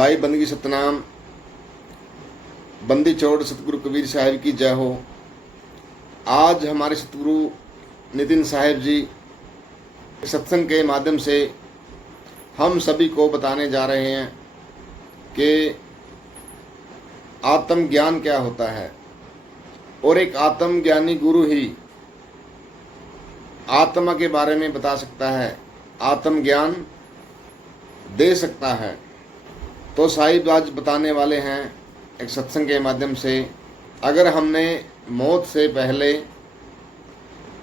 साई बंदगी सतनाम, बंदी छोड़ सतगुरु कबीर साहिब की जय हो। आज हमारे सतगुरु नितिन साहिब जी सत्संग के माध्यम से हम सभी को बताने जा रहे हैं कि आत्मज्ञान क्या होता है, और एक आत्मज्ञानी गुरु ही आत्मा के बारे में बता सकता है, आत्मज्ञान दे सकता है। तो साहिब आज बताने वाले हैं एक सत्संग के माध्यम से, अगर हमने मौत से पहले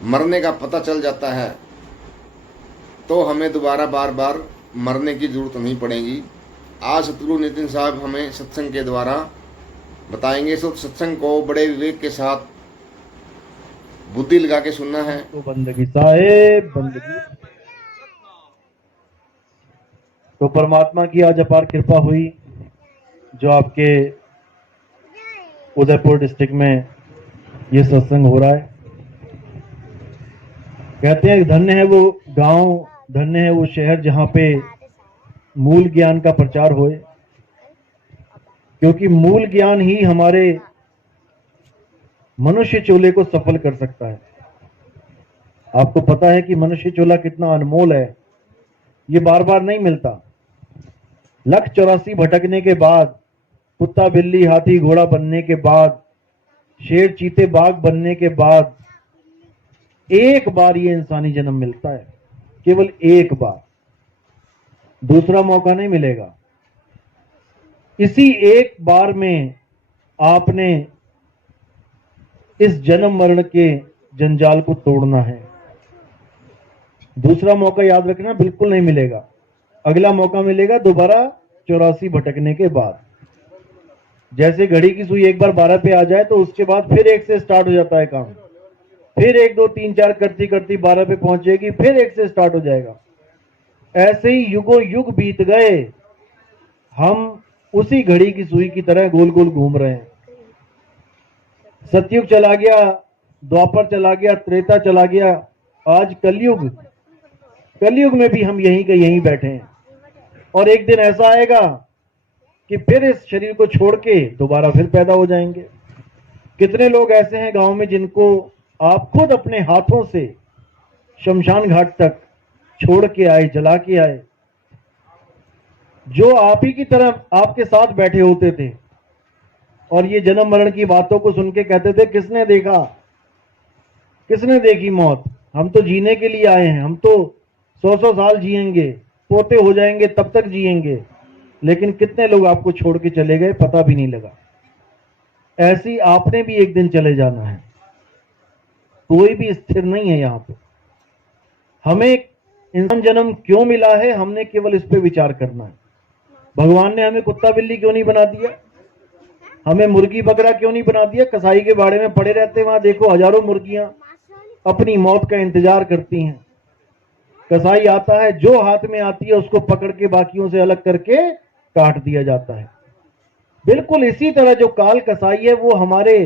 मरने का पता चल जाता है तो हमें दोबारा बार बार मरने की जरूरत नहीं पड़ेगी। आज सतगुरु नितिन साहब हमें सत्संग के द्वारा बताएंगे। तो सत्संग को बड़े विवेक के साथ बुद्धि लगा के सुनना है। तो बंदगी साहेब बंदगी, तो परमात्मा की आज अपार कृपा हुई जो आपके उदयपुर डिस्ट्रिक्ट में ये सत्संग हो रहा है। कहते हैं धन्य है वो गांव, धन्य है वो शहर जहां पे मूल ज्ञान का प्रचार होए, क्योंकि मूल ज्ञान ही हमारे मनुष्य चोले को सफल कर सकता है। आपको पता है कि मनुष्य चोला कितना अनमोल है, ये बार बार नहीं मिलता। 184 भटकने के बाद, कुत्ता बिल्ली हाथी घोड़ा बनने के बाद, शेर चीते बाघ बनने के बाद एक बार ये इंसानी जन्म मिलता है, केवल एक बार, दूसरा मौका नहीं मिलेगा। इसी एक बार में आपने इस जन्म मरण के जंजाल को तोड़ना है। दूसरा मौका याद रखना बिल्कुल नहीं मिलेगा। अगला मौका मिलेगा दोबारा 84 भटकने के बाद। जैसे घड़ी की सुई एक बार 12 पे आ जाए तो उसके बाद फिर 1 से स्टार्ट हो जाता है काम, फिर 1 2 3 4 करती करती 12 पे पहुंचेगी, फिर 1 से स्टार्ट हो जाएगा। ऐसे ही युगों युग बीत गए, हम उसी घड़ी की सुई की तरह गोल गोल घूम रहे हैं। सतयुग चला गया, द्वापर चला गया, त्रेता चला गया, आज कलयुग। कलयुग में भी हम यहीं के यहीं बैठे हैं, और एक दिन ऐसा आएगा कि फिर इस शरीर को छोड़ के दोबारा फिर पैदा हो जाएंगे। कितने लोग ऐसे हैं गांव में जिनको आप खुद अपने हाथों से शमशान घाट तक छोड़ के आए, जला के आए, जो आप ही की तरह आपके साथ बैठे होते थे, और ये जन्म मरण की बातों को सुन के कहते थे किसने देखा, किसने देखी मौत, हम तो जीने के लिए आए हैं, हम तो 100 साल जिएंगे, पोते हो जाएंगे, तब तक जिएंगे। लेकिन कितने लोग आपको छोड़ के चले गए, पता भी नहीं लगा। ऐसी आपने भी एक दिन चले जाना है, कोई भी स्थिर नहीं है यहाँ पे। हमें इंसान जन्म क्यों मिला है, हमने केवल इस पे विचार करना है। भगवान ने हमें कुत्ता बिल्ली क्यों नहीं बना दिया, हमें मुर्गी बकरा क्यों नहीं बना दिया। कसाई के बाड़े में पड़े रहते, वहां देखो हजारों मुर्गियां अपनी मौत का इंतजार करती हैं। कसाई आता है, जो हाथ में आती है उसको पकड़ के बाकियों से अलग करके काट दिया जाता है। बिल्कुल इसी तरह जो काल कसाई है वो हमारे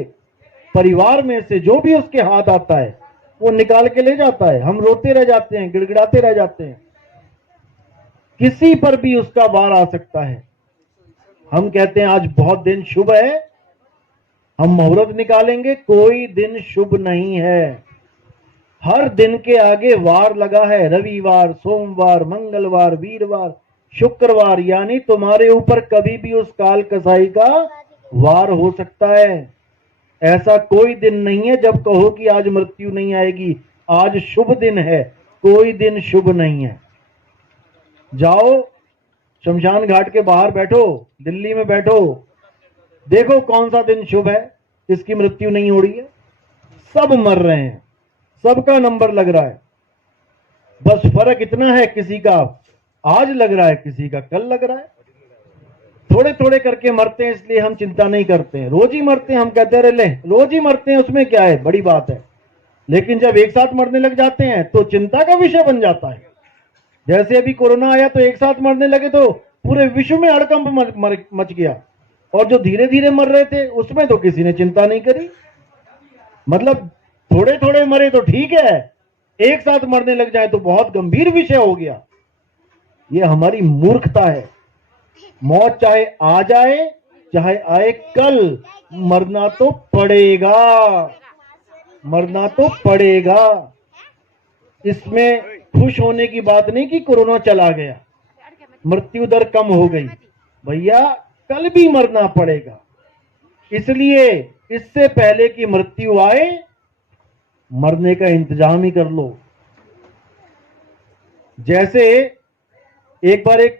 परिवार में से जो भी उसके हाथ आता है वो निकाल के ले जाता है। हम रोते रह जाते हैं, गिड़गिड़ाते रह जाते हैं। किसी पर भी उसका वार आ सकता है। हम कहते हैं आज बहुत दिन शुभ है, हम मुहूर्त निकालेंगे, कोई दिन शुभ नहीं है। हर दिन के आगे वार लगा है, रविवार, सोमवार, मंगलवार, वीरवार, शुक्रवार, यानी तुम्हारे ऊपर कभी भी उस काल कसाई का वार हो सकता है। ऐसा कोई दिन नहीं है जब कहो कि आज मृत्यु नहीं आएगी, आज शुभ दिन है, कोई दिन शुभ नहीं है। जाओ शमशान घाट के बाहर बैठो, दिल्ली में बैठो, देखो कौन सा दिन शुभ है, किसकी मृत्यु नहीं हो रही है। सब मर रहे हैं, सबका नंबर लग रहा है। बस फर्क इतना है, किसी का आज लग रहा है, किसी का कल लग रहा है। थोड़े थोड़े करके मरते हैं, इसलिए हम चिंता नहीं करते हैं। रोज ही मरते हैं, हम कहते रहे ले रोज ही मरते हैं, उसमें क्या है, बड़ी बात है। लेकिन जब एक साथ मरने लग जाते हैं तो चिंता का विषय बन जाता है। जैसे अभी कोरोना आया तो एक साथ मरने लगे तो पूरे विश्व में हड़कंप मच गया, और जो धीरे धीरे मर रहे थे उसमें तो किसी ने चिंता नहीं करी। मतलब थोड़े थोड़े मरे तो ठीक है, एक साथ मरने लग जाए तो बहुत गंभीर विषय हो गया। ये हमारी मूर्खता है। मौत चाहे आ जाए चाहे आए कल, मरना तो पड़ेगा, मरना तो पड़ेगा। इसमें खुश होने की बात नहीं कि कोरोना चला गया, मृत्यु दर कम हो गई, भैया कल भी मरना पड़ेगा। इसलिए इससे पहले कि मृत्यु आए, मरने का इंतजाम ही कर लो। जैसे एक बार एक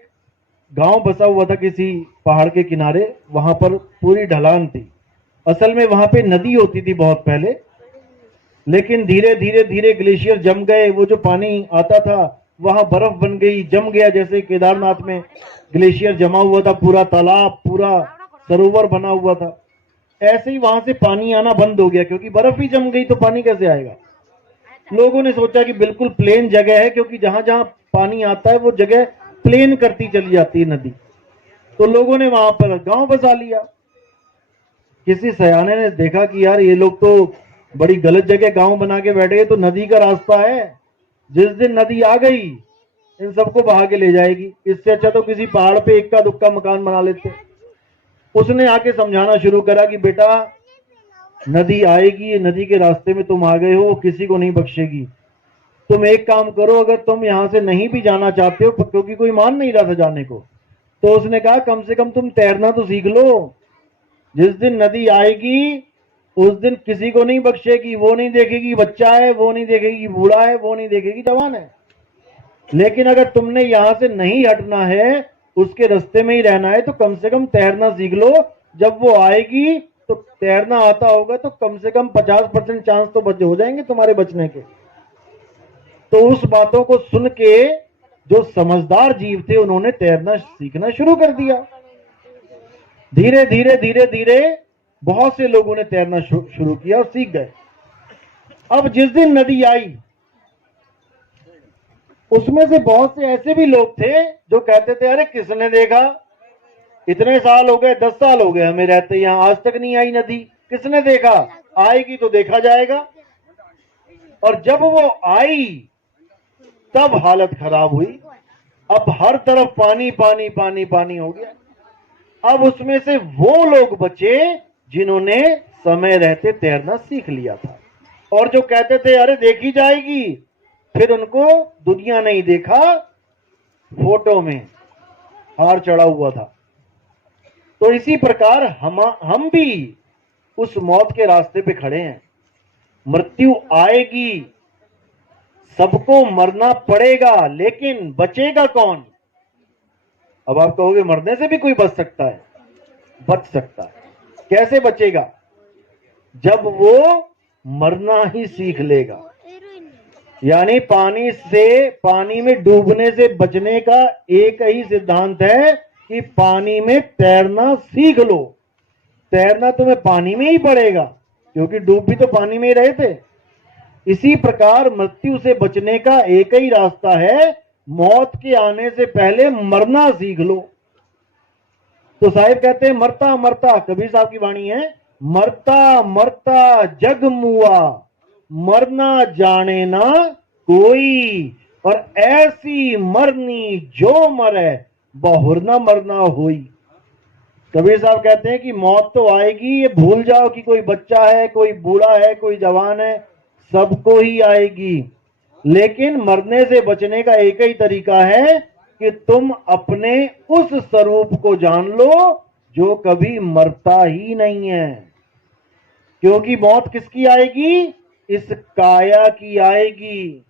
गांव बसा हुआ था किसी पहाड़ के किनारे, वहां पर पूरी ढलान थी। असल में वहां पे नदी होती थी बहुत पहले, लेकिन धीरे धीरे धीरे ग्लेशियर जम गए, वो जो पानी आता था वहां बर्फ बन गई, जम गया। जैसे केदारनाथ में ग्लेशियर जमा हुआ था, पूरा तालाब, पूरा सरोवर बना हुआ था, ऐसे ही वहां से पानी आना बंद हो गया, क्योंकि बर्फ ही जम गई तो पानी कैसे आएगा। लोगों ने सोचा कि बिल्कुल प्लेन जगह है, क्योंकि जहां जहां पानी आता है वो जगह प्लेन करती चली जाती है नदी, तो लोगों ने वहां पर गांव बसा लिया। किसी सयाने ने देखा कि यार ये लोग तो बड़ी गलत जगह गांव बना के बैठे हैं, तो नदी का रास्ता है, जिस दिन नदी आ गई इन सबको बहा के ले जाएगी, इससे अच्छा तो किसी पहाड़ पे इक्का दुक्का मकान बना लेते। उसने आके समझाना शुरू करा कि बेटा नदी आएगी, नदी के रास्ते में तुम आ गए हो, वो किसी को नहीं बख्शेगी। तुम एक काम करो, अगर तुम यहां से नहीं भी जाना चाहते हो, क्योंकि कोई मान नहीं रहा था जाने को, तो उसने कहा कम से कम तुम तैरना तो सीख लो। जिस दिन नदी आएगी उस दिन किसी को नहीं बख्शेगी, वो नहीं देखेगी बच्चा है, वो नहीं देखेगी बूढ़ा है, वो नहीं देखेगी जवान है। लेकिन अगर तुमने यहां से नहीं हटना है, उसके रास्ते में ही रहना है, तो कम से कम तैरना सीख लो। जब वो आएगी तो तैरना आता होगा तो कम से कम 50% चांस तो बचे हो जाएंगे तुम्हारे बचने के। तो उस बातों को सुन के जो समझदार जीव थे उन्होंने तैरना सीखना शुरू कर दिया। धीरे धीरे धीरे धीरे बहुत से लोगों ने तैरना शुरू किया और सीख गए। अब जिस दिन नदी आई, उसमें से बहुत से ऐसे भी लोग थे जो कहते थे अरे किसने देखा, इतने साल हो गए, 10 साल हो गए हमें रहते यहां, आज तक नहीं आई नदी, किसने देखा, आएगी तो देखा जाएगा। और जब वो आई तब हालत खराब हुई। अब हर तरफ पानी पानी पानी पानी हो गया। अब उसमें से वो लोग बचे जिन्होंने समय रहते तैरना सीख लिया था, और जो कहते थे अरे देखी जाएगी, फिर उनको दुनिया नहीं देखा, फोटो में हार चढ़ा हुआ था। तो इसी प्रकार हम भी उस मौत के रास्ते पे खड़े हैं। मृत्यु आएगी, सबको मरना पड़ेगा, लेकिन बचेगा कौन। अब आप कहोगे मरने से भी कोई बच सकता है, बच सकता है। कैसे बचेगा? जब वो मरना ही सीख लेगा। यानी पानी में डूबने से बचने का एक ही सिद्धांत है कि पानी में तैरना सीख लो। तैरना तुम्हें पानी में ही पड़ेगा, क्योंकि डूब भी तो पानी में ही रहे थे। इसी प्रकार मृत्यु से बचने का एक ही रास्ता है, मौत के आने से पहले मरना सीख लो। तो साहिब कहते हैं मरता मरता, कबीर साहब की वाणी है, मरता मरता जग मुआ, मरना जाने ना कोई, और ऐसी मरनी जो मरे बहुर न मरना होई। कबीर साहब कहते हैं कि मौत तो आएगी, ये भूल जाओ कि कोई बच्चा है, कोई बूढ़ा है, कोई जवान है, सबको ही आएगी। लेकिन मरने से बचने का एक ही तरीका है कि तुम अपने उस स्वरूप को जान लो जो कभी मरता ही नहीं है। क्योंकि मौत किसकी आएगी? इस काया की आएगी,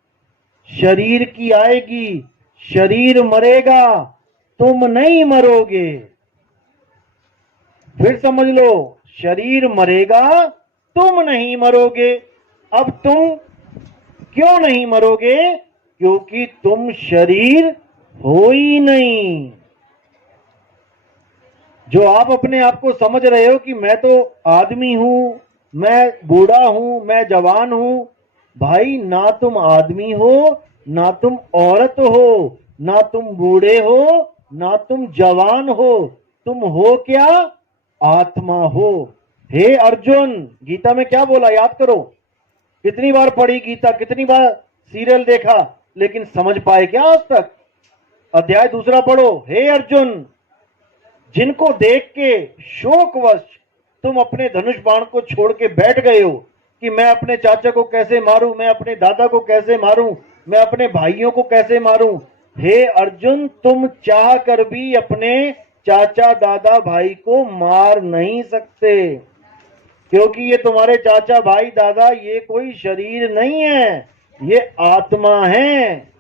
शरीर की आएगी। शरीर मरेगा, तुम नहीं मरोगे। फिर समझ लो, शरीर मरेगा, तुम नहीं मरोगे। अब तुम क्यों नहीं मरोगे? क्योंकि तुम शरीर हो ही नहीं। जो आप अपने आप को समझ रहे हो कि मैं तो आदमी हूं, मैं बूढ़ा हूं, मैं जवान हूं, भाई ना तुम आदमी हो, ना तुम औरत हो, ना तुम बूढ़े हो, ना तुम जवान हो। तुम हो क्या? आत्मा हो। हे अर्जुन, गीता में क्या बोला याद करो। कितनी बार पढ़ी गीता, कितनी बार सीरियल देखा, लेकिन समझ पाए क्या आज तक? अध्याय 2 पढ़ो। हे अर्जुन, जिनको देख के शोकवश तुम अपने धनुष बाण को छोड़ के बैठ गए हो कि मैं अपने चाचा को कैसे मारूं, मैं अपने दादा को कैसे मारूं, मैं अपने भाइयों को कैसे मारूं। हे अर्जुन, तुम चाह कर भी अपने चाचा दादा भाई को मार नहीं सकते, क्योंकि ये तुम्हारे चाचा भाई दादा ये कोई शरीर नहीं है, ये आत्मा है,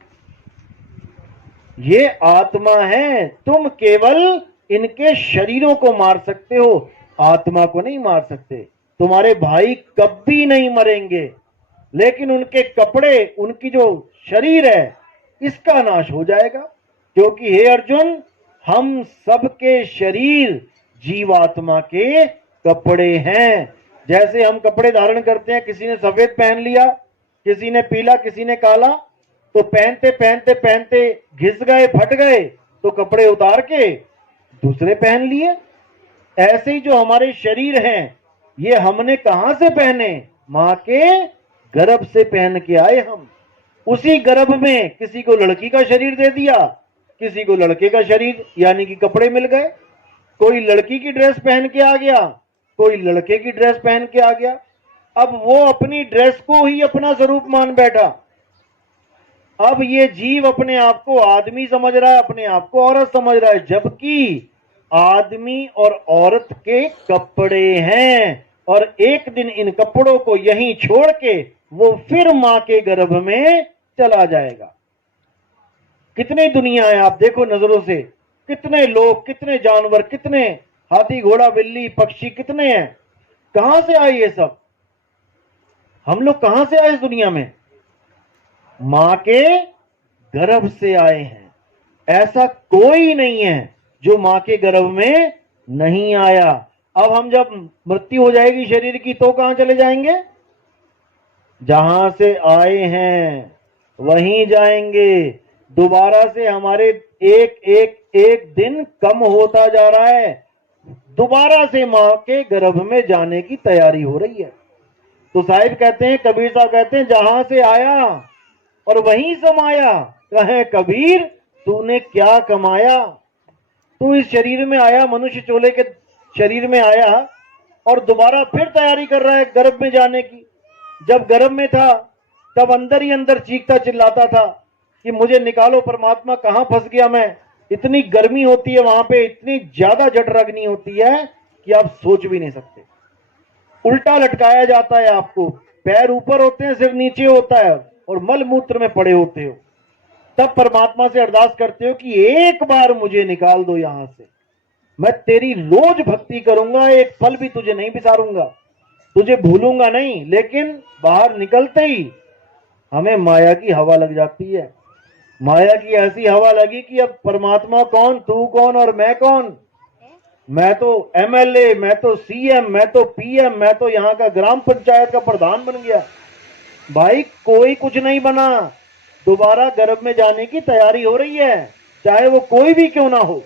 ये आत्मा है। तुम केवल इनके शरीरों को मार सकते हो, आत्मा को नहीं मार सकते। तुम्हारे भाई कभी नहीं मरेंगे, लेकिन उनके कपड़े, उनकी जो शरीर है, इसका नाश हो जाएगा। क्योंकि हे अर्जुन, हम सबके शरीर जीवात्मा के कपड़े हैं। जैसे हम कपड़े धारण करते हैं, किसी ने सफेद पहन लिया, किसी ने पीला, किसी ने काला, तो पहनते पहनते पहनते घिस गए, फट गए, तो कपड़े उतार के दूसरे पहन लिए। ऐसे ही जो हमारे शरीर हैं, ये हमने कहां से पहने? मां के गर्भ से पहन के आए हम। उसी गर्भ में किसी को लड़की का शरीर दे दिया, किसी को लड़के का शरीर, यानी कि कपड़े मिल गए। कोई लड़की की ड्रेस पहन के आ गया, कोई लड़के की ड्रेस पहन के आ गया। अब वो अपनी ड्रेस को ही अपना स्वरूप मान बैठा। अब ये जीव अपने आप को आदमी समझ रहा है, अपने आप को औरत समझ रहा है, जबकि आदमी और औरत के कपड़े हैं। और एक दिन इन कपड़ों को यहीं छोड़ के वो फिर मां के गर्भ में चला जाएगा। कितनी दुनिया है, आप देखो नजरों से, कितने लोग, कितने जानवर, कितने हाथी घोड़ा बिल्ली पक्षी कितने हैं। कहां से आए ये सब? हम लोग कहां से आए इस दुनिया में? मां के गर्भ से आए हैं। ऐसा कोई नहीं है जो मां के गर्भ में नहीं आया। अब हम जब मृत्यु हो जाएगी शरीर की, तो कहां चले जाएंगे? जहां से आए हैं वहीं जाएंगे। दोबारा से हमारे एक एक एक दिन कम होता जा रहा है, दोबारा से मां के गर्भ में जाने की तैयारी हो रही है। तो साहिब कहते हैं, कबीर साहब कहते हैं, जहां से आया और वहीं समाया, कहे कबीर तूने क्या कमाया। तू इस शरीर में आया, मनुष्य चोले के शरीर में आया, और दोबारा फिर तैयारी कर रहा है गर्भ में जाने की। जब गर्भ में था तब अंदर ही अंदर चीखता चिल्लाता था कि मुझे निकालो परमात्मा, कहां फंस गया मैं। इतनी गर्मी होती है वहां पे, इतनी ज्यादा जठराग्नि होती है कि आप सोच भी नहीं सकते। उल्टा लटकाया जाता है आपको, पैर ऊपर होते हैं, सिर नीचे होता है, और मल मूत्र में पड़े होते हो। तब परमात्मा से अरदास करते हो कि एक बार मुझे निकाल दो यहां से, मैं तेरी रोज भक्ति करूंगा, एक पल भी तुझे नहीं बिसारूंगा, तुझे भूलूंगा नहीं। लेकिन बाहर निकलते ही हमें माया की हवा लग जाती है। माया की ऐसी हवा लगी कि अब परमात्मा कौन, तू कौन और मैं कौन। मैं तो एमएलए, मैं तो सीएम, मैं तो पीएम, मैं तो यहाँ का ग्राम पंचायत का प्रधान बन गया। भाई कोई कुछ नहीं बना। दोबारा गर्भ में जाने की तैयारी हो रही है, चाहे वो कोई भी क्यों ना हो।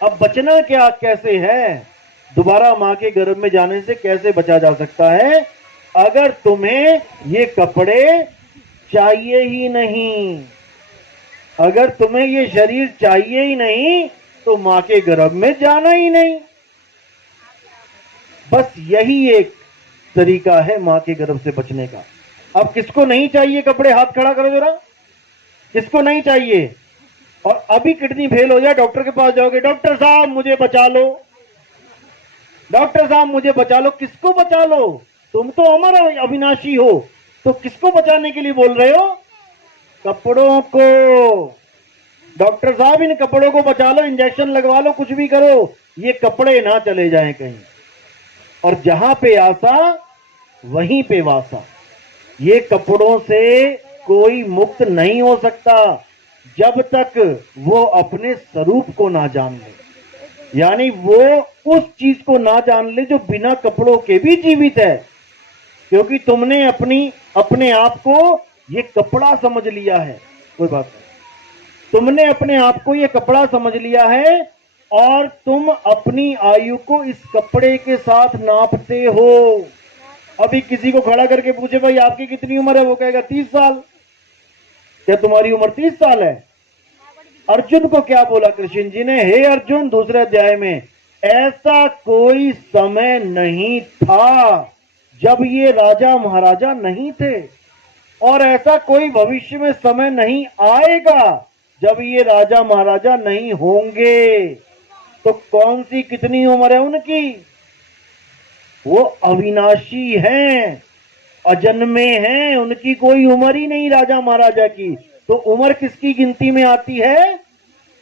अब बचना क्या कैसे है? दोबारा मां के गर्भ में जाने से कैसे बचा जा सकता है? अगर तुम्हें ये कपड़े चाहिए ही नहीं, अगर तुम्हें ये शरीर चाहिए ही नहीं, तो मां के गर्भ में जाना ही नहीं। बस यही एक तरीका है मां के गर्भ से बचने का। अब किसको नहीं चाहिए कपड़े? हाथ खड़ा करो जरा, किसको नहीं चाहिए? और अभी किडनी फेल हो जाए, डॉक्टर के पास जाओगे, डॉक्टर साहब मुझे बचा लो, डॉक्टर साहब मुझे बचा लो। किसको बचा लो? तुम तो अमर अविनाशी हो, तो किसको बचाने के लिए बोल रहे हो? कपड़ों को। डॉक्टर साहब इन कपड़ों को बचा लो, इंजेक्शन लगवा लो, कुछ भी करो, ये कपड़े ना चले जाएं कहीं। और जहां पे आशा वहीं पे वासा। ये कपड़ों से कोई मुक्त नहीं हो सकता जब तक वो अपने स्वरूप को ना जान ले, यानी वो उस चीज को ना जान ले जो बिना कपड़ों के भी जीवित है। क्योंकि तुमने अपने आप को ये कपड़ा समझ लिया है। कोई बात नहीं, तुमने अपने आप को ये कपड़ा समझ लिया है, और तुम अपनी आयु को इस कपड़े के साथ नापते हो। अभी किसी को खड़ा करके पूछे भाई आपकी कितनी उम्र है, वो कहेगा 30 साल। क्या तुम्हारी उम्र 30 साल है? अर्जुन को क्या बोला कृष्ण जी ने? हे अर्जुन, दूसरे अध्याय में, ऐसा कोई समय नहीं था जब ये राजा महाराजा नहीं थे, और ऐसा कोई भविष्य में समय नहीं आएगा जब ये राजा महाराजा नहीं होंगे। तो कौन सी कितनी उम्र है उनकी? वो अविनाशी हैं, अजन्मे हैं, उनकी कोई उम्र ही नहीं राजा महाराजा की। तो उम्र किसकी गिनती में आती है?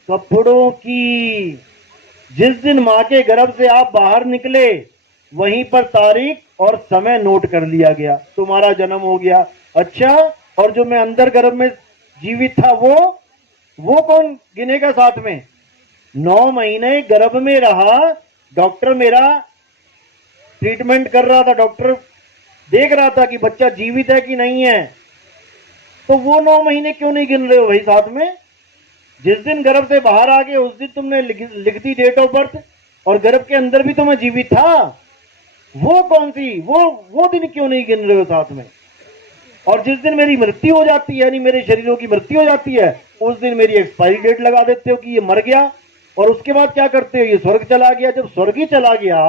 कपड़ों की। जिस दिन मां के गर्भ से आप बाहर निकले, वहीं पर तारीख और समय नोट कर लिया गया, तुम्हारा जन्म हो गया। अच्छा, और जो मैं अंदर गर्भ में जीवित था वो कौन गिनेगा साथ में? 9 महीने गर्भ में रहा, डॉक्टर मेरा ट्रीटमेंट कर रहा था, डॉक्टर देख रहा था कि बच्चा जीवित है कि नहीं है। तो वो 9 महीने क्यों नहीं गिन रहे हो भाई साथ में? जिस दिन गर्भ से बाहर आ गए उस दिन तुमने लिख दी डेट ऑफ बर्थ, और गर्भ के अंदर भी तो मैं जीवित था। वो कौन सी, वो दिन क्यों नहीं गिन रहे हो साथ में? और जिस दिन मेरी मृत्यु हो जाती है, यानी मेरे शरीरों की मृत्यु हो जाती है, उस दिन मेरी एक्सपायरी डेट लगा देते हो कि ये मर गया। और उसके बाद क्या करते हो? ये स्वर्ग चला गया। जब स्वर्ग ही चला गया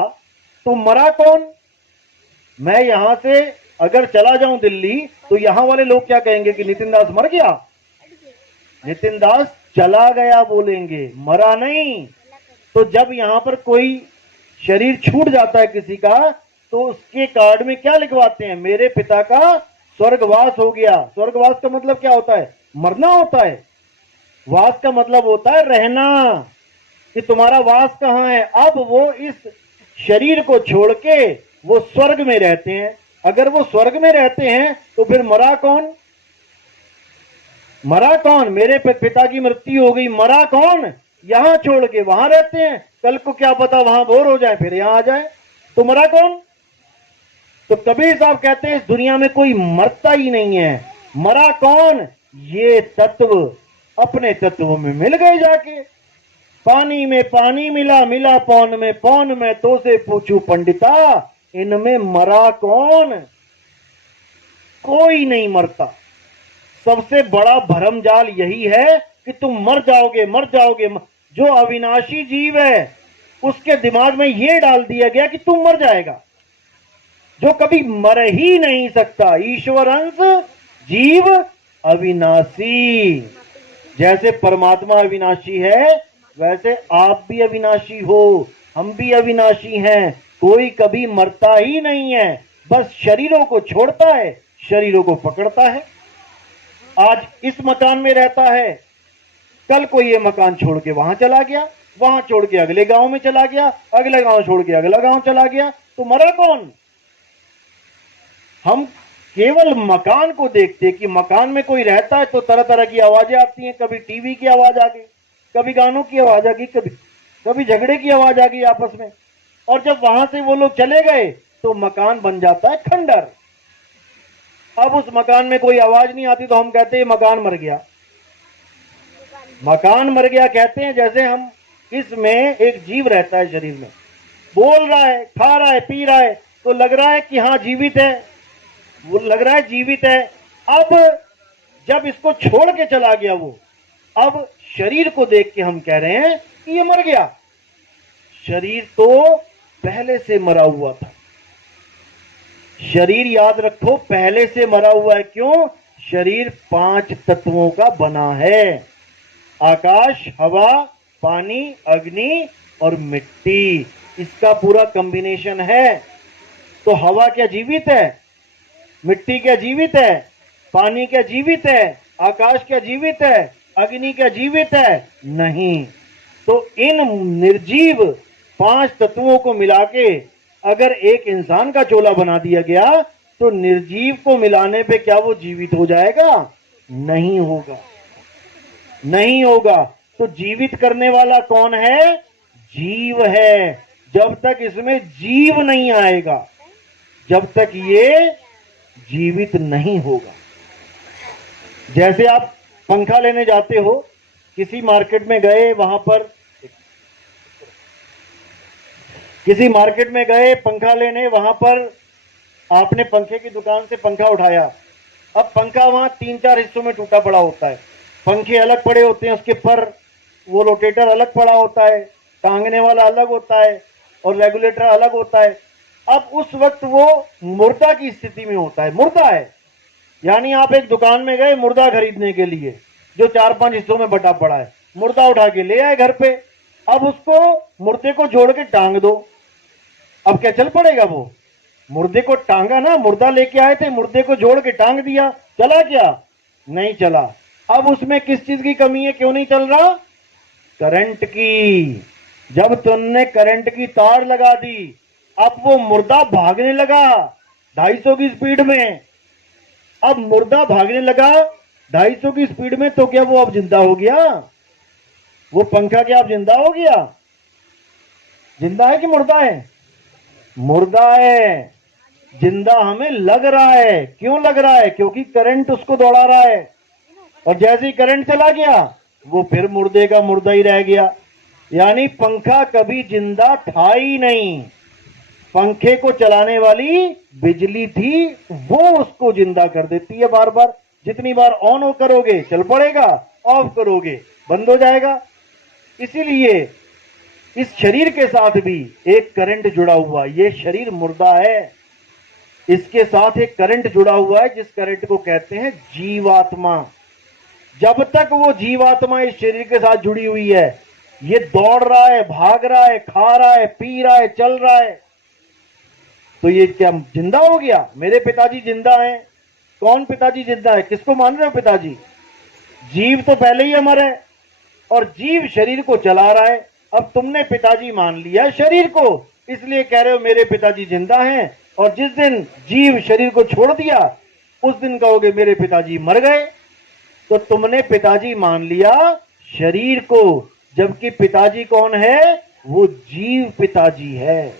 तो मरा कौन? मैं यहां से अगर चला जाऊं दिल्ली, तो यहां वाले लोग क्या कहेंगे कि नितिन दास मर गया। नितिन दास चला गया बोलेंगे, मरा नहीं। तो जब यहां पर कोई शरीर छूट जाता है किसी का, तो उसके कार्ड में क्या लिखवाते हैं? मेरे पिता का स्वर्गवास हो गया। स्वर्गवास का मतलब क्या होता है? मरना होता है। वास का मतलब होता है रहना, कि तुम्हारा वास कहां है। अब वो इस शरीर को छोड़ के वो स्वर्ग में रहते हैं। अगर वो स्वर्ग में रहते हैं तो फिर मरा कौन? मरा कौन? मेरे पिता की मृत्यु हो गई, मरा कौन? यहां छोड़ के वहां रहते हैं, कल को क्या पता वहां बोर हो जाए फिर यहां आ जाए, तो मरा कौन? तो कबीर साहब कहते हैं इस दुनिया में कोई मरता ही नहीं है। मरा कौन? ये तत्व अपने तत्व में मिल गए जाके। पानी में पानी मिला, मिला पौन में तो से पूछू पंडिता, इनमें मरा कौन? कोई नहीं मरता। सबसे बड़ा भरमजाल यही है कि तुम मर जाओगे, मर जाओगे। जो अविनाशी जीव है उसके दिमाग में यह डाल दिया गया कि तुम मर जाएगा, जो कभी मर ही नहीं सकता। ईश्वर अंश, जीव अविनाशी। जैसे परमात्मा अविनाशी है, वैसे आप भी अविनाशी हो, हम भी अविनाशी हैं। कोई कभी मरता ही नहीं है, बस शरीरों को छोड़ता है, शरीरों को पकड़ता है। आज इस मकान में रहता है, कल को ये मकान छोड़ के वहां चला गया, वहां छोड़ के अगले गांव में चला गया, अगले गांव छोड़ के अगला गांव चला गया, तो मरा कौन? हम केवल मकान को देखते कि मकान में कोई रहता है तो तरह तरह की आवाजें आती हैं। कभी टीवी की आवाज आ गई, कभी गानों की आवाज आ गई, कभी झगड़े की आवाज आ गई आपस में। और जब वहां से वो लोग चले गए तो मकान बन जाता है खंडर। अब उस मकान में कोई आवाज नहीं आती तो हम कहते हैं मकान मर गया। मकान मर गया कहते हैं जैसे हम इसमें एक जीव रहता है शरीर में, बोल रहा है, खा रहा है, पी रहा है, तो लग रहा है कि हाँ जीवित है, वो लग रहा है जीवित है। अब जब इसको छोड़ के चला गया वो, अब शरीर को देख के हम कह रहे हैं कि ये मर गया। शरीर तो पहले से मरा हुआ था। शरीर याद रखो पहले से मरा हुआ है। क्यों? शरीर 5 तत्वों का बना है, आकाश, हवा, पानी, अग्नि और मिट्टी। इसका पूरा कॉम्बिनेशन है। तो हवा क्या जीवित है? मिट्टी क्या जीवित है? पानी क्या जीवित है? आकाश क्या जीवित है? अग्नि क्या जीवित है? नहीं। तो इन निर्जीव 5 तत्वों को मिला के अगर एक इंसान का चोला बना दिया गया तो निर्जीव को मिलाने पे क्या वो जीवित हो जाएगा? नहीं होगा, नहीं होगा। तो जीवित करने वाला कौन है? जीव है। जब तक इसमें जीव नहीं आएगा, जब तक ये जीवित नहीं होगा। जैसे आप पंखा लेने जाते हो, किसी मार्केट में गए, वहां पर किसी मार्केट में गए पंखा लेने, वहां पर आपने पंखे की दुकान से पंखा उठाया। अब पंखा वहां 3-4 हिस्सों में टूटा पड़ा होता है, पंखे अलग पड़े होते हैं, उसके पर वो रोटेटर अलग पड़ा होता है, टांगने वाला अलग होता है और रेगुलेटर अलग होता है। अब उस वक्त वो मुर्दा की स्थिति में होता है, मुर्दा है। यानी आप एक दुकान में गए मुर्दा खरीदने के लिए, जो 4-5 हिस्सों में बटा पड़ा है, मुर्दा उठा के ले आए घर पे। अब उसको मुर्दे को जोड़ के टांग दो, अब क्या चल पड़ेगा? वो मुर्दे को टांगा ना, मुर्दा लेके आए थे, मुर्दे को जोड़ के टांग दिया, चला क्या? नहीं चला। अब उसमें किस चीज की कमी है, क्यों नहीं चल रहा? करंट की। जब तुमने करंट की तार लगा दी, अब वो मुर्दा भागने लगा 250 की स्पीड में। अब मुर्दा भागने लगा 250 की स्पीड में, तो क्या वो अब जिंदा हो गया? वो पंखा क्या अब जिंदा हो गया? जिंदा है कि मुर्दा है? मुर्दा है। जिंदा हमें लग रहा है। क्यों लग रहा है? क्योंकि करंट उसको दौड़ा रहा है, और जैसे ही करंट चला गया वो फिर मुर्दे का मुर्दा ही रह गया। यानी पंखा कभी जिंदा था ही नहीं। पंखे को चलाने वाली बिजली थी, वो उसको जिंदा कर देती है बार बार। जितनी बार ऑन करोगे चल पड़ेगा, ऑफ करोगे बंद हो जाएगा। इसीलिए इस शरीर के साथ भी एक करंट जुड़ा हुआ, ये शरीर मुर्दा है, इसके साथ एक करंट जुड़ा हुआ है, जिस करंट को कहते हैं जीवात्मा। जब तक वो जीवात्मा इस शरीर के साथ जुड़ी हुई है, ये दौड़ रहा है, भाग रहा है, खा रहा है, पी रहा है, चल रहा है, तो ये क्या जिंदा हो गया? मेरे पिताजी जिंदा हैं। कौन पिताजी जिंदा है? किसको मान रहे हो पिताजी? जीव तो पहले ही अमर है, और जीव शरीर को चला रहा है। अब तुमने पिताजी मान लिया शरीर को, इसलिए कह रहे हो मेरे पिताजी जिंदा हैं, और जिस दिन जीव शरीर को छोड़ दिया उस दिन कहोगे मेरे पिताजी मर गए। तो तुमने पिताजी मान लिया शरीर को, जबकि पिताजी कौन है? वो जीव पिताजी है,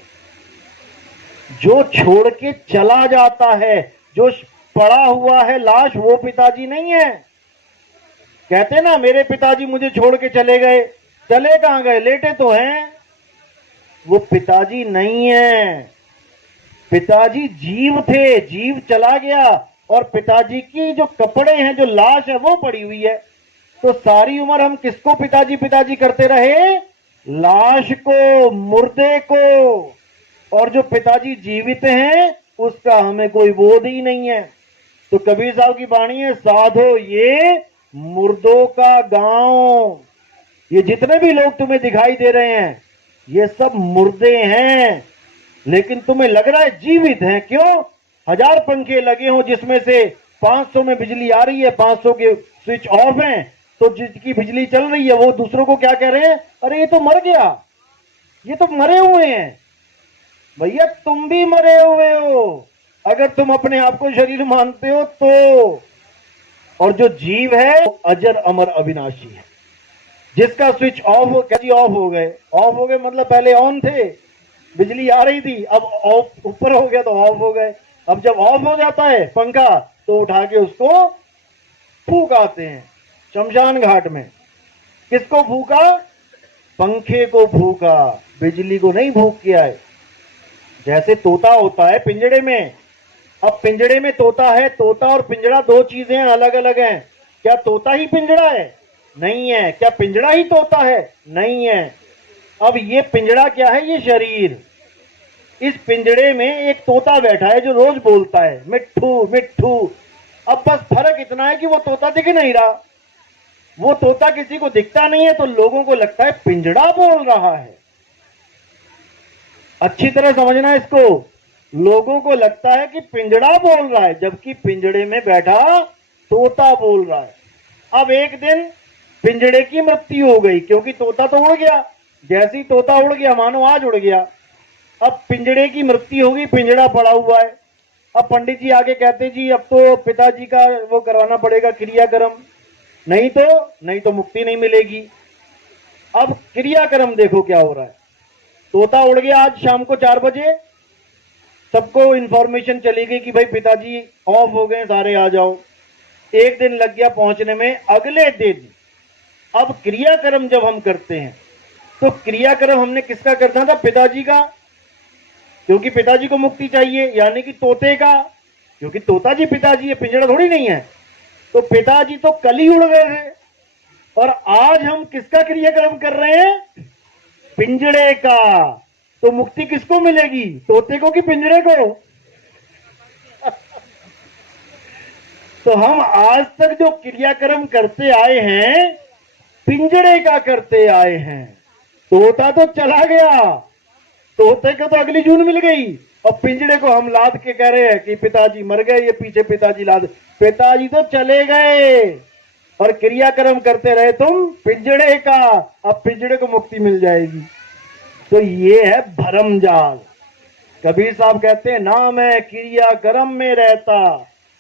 जो छोड़ के चला जाता है, जो पड़ा हुआ है लाश, वो पिताजी नहीं है। कहते ना मेरे पिताजी मुझे छोड़ के चले गए, चले कहां गए? लेटे तो हैं। वो पिताजी नहीं है। पिताजी जीव थे, जीव चला गया, और पिताजी की जो कपड़े हैं, जो लाश है, वो पड़ी हुई है। तो सारी उम्र हम किसको पिताजी पिताजी करते रहे? लाश को, मुर्दे को। और जो पिताजी जीवित हैं उसका हमें कोई बोध ही नहीं है। तो कबीर साहब की वाणी है, साधो ये मुर्दों का गांव। ये जितने भी लोग तुम्हें दिखाई दे रहे हैं ये सब मुर्दे हैं, लेकिन तुम्हें लग रहा है जीवित हैं। क्यों? 1000 पंखे लगे हों जिसमें से 500 में बिजली आ रही है, 500 के स्विच ऑफ हैं, तो जिसकी बिजली चल रही है वो दूसरों को क्या कह रहे हैं? अरे ये तो मर गया, ये तो मरे हुए हैं। भैया तुम भी मरे हुए हो, अगर तुम अपने आप को शरीर मानते हो तो। और जो जीव है वो अजर अमर अविनाशी है, जिसका स्विच ऑफ हो, कैसे ऑफ हो गए? ऑफ हो गए मतलब पहले ऑन थे, बिजली आ रही थी, अब ऑफ ऊपर हो गया तो ऑफ हो गए। अब जब ऑफ हो जाता है पंखा तो उठा के उसको फूंक आते हैं शमशान घाट में। किसको फूका? पंखे को फूका, बिजली को नहीं फूक के आए। जैसे तोता होता है पिंजड़े में, अब पिंजड़े में तोता है, तोता और पिंजड़ा दो चीजें अलग अलग हैं। क्या तोता ही पिंजड़ा है? नहीं है। क्या पिंजड़ा ही तोता है? नहीं है। अब ये पिंजड़ा क्या है? ये शरीर। इस पिंजड़े में एक तोता बैठा है जो रोज बोलता है मिट्ठू मिट्ठू। अब बस फर्क इतना है कि वो तोता दिख नहीं रहा, वो तोता किसी को दिखता नहीं है, तो लोगों को लगता है पिंजड़ा बोल रहा है। अच्छी तरह समझना इसको, लोगों को लगता है कि पिंजड़ा बोल रहा है, जबकि पिंजड़े में बैठा तोता बोल रहा है। अब एक दिन पिंजड़े की मृत्यु हो गई, क्योंकि तोता तो उड़ गया। जैसे ही तोता उड़ गया मानो आज उड़ गया। अब पिंजड़े की मृत्यु होगी, पिंजड़ा पड़ा हुआ है। अब पंडित जी आगे कहते जी अब तो पिताजी का वो करवाना पड़ेगा क्रियाक्रम, नहीं तो मुक्ति नहीं मिलेगी। अब क्रियाक्रम देखो क्या हो रहा है। तोता उड़ गया आज शाम को 4 बजे, सबको इंफॉर्मेशन चली गई कि भाई पिताजी ऑफ हो गए, सारे आ जाओ। एक दिन लग गया पहुंचने में, अगले दिन अब क्रियाक्रम जब हम करते हैं तो क्रियाक्रम हमने किसका करना था? पिताजी का, क्योंकि पिताजी को मुक्ति चाहिए, यानी कि तोते का, क्योंकि तोता जी पिताजी है, पिंजड़ा थोड़ी नहीं है। तो पिताजी तो कल ही उड़ गए थे, और आज हम किसका क्रियाक्रम कर रहे हैं? पिंजड़े का। तो मुक्ति किसको मिलेगी, तोते को कि पिंजड़े को? तो हम आज तक जो क्रियाक्रम करते आए हैं पिंजड़े का करते आए हैं। तोता तो चला गया, तोते को तो अगली जून मिल गई, और पिंजड़े को हम लाद के कह रहे हैं कि पिताजी मर गए, ये पीछे पिताजी लाद। पिताजी तो चले गए और क्रियाक्रम करते रहे तुम पिंजड़े का। अब पिंजड़े को मुक्ति मिल जाएगी। तो ये है भरमजाल। कबीर साहब कहते हैं, ना मैं क्रियाक्रम में रहता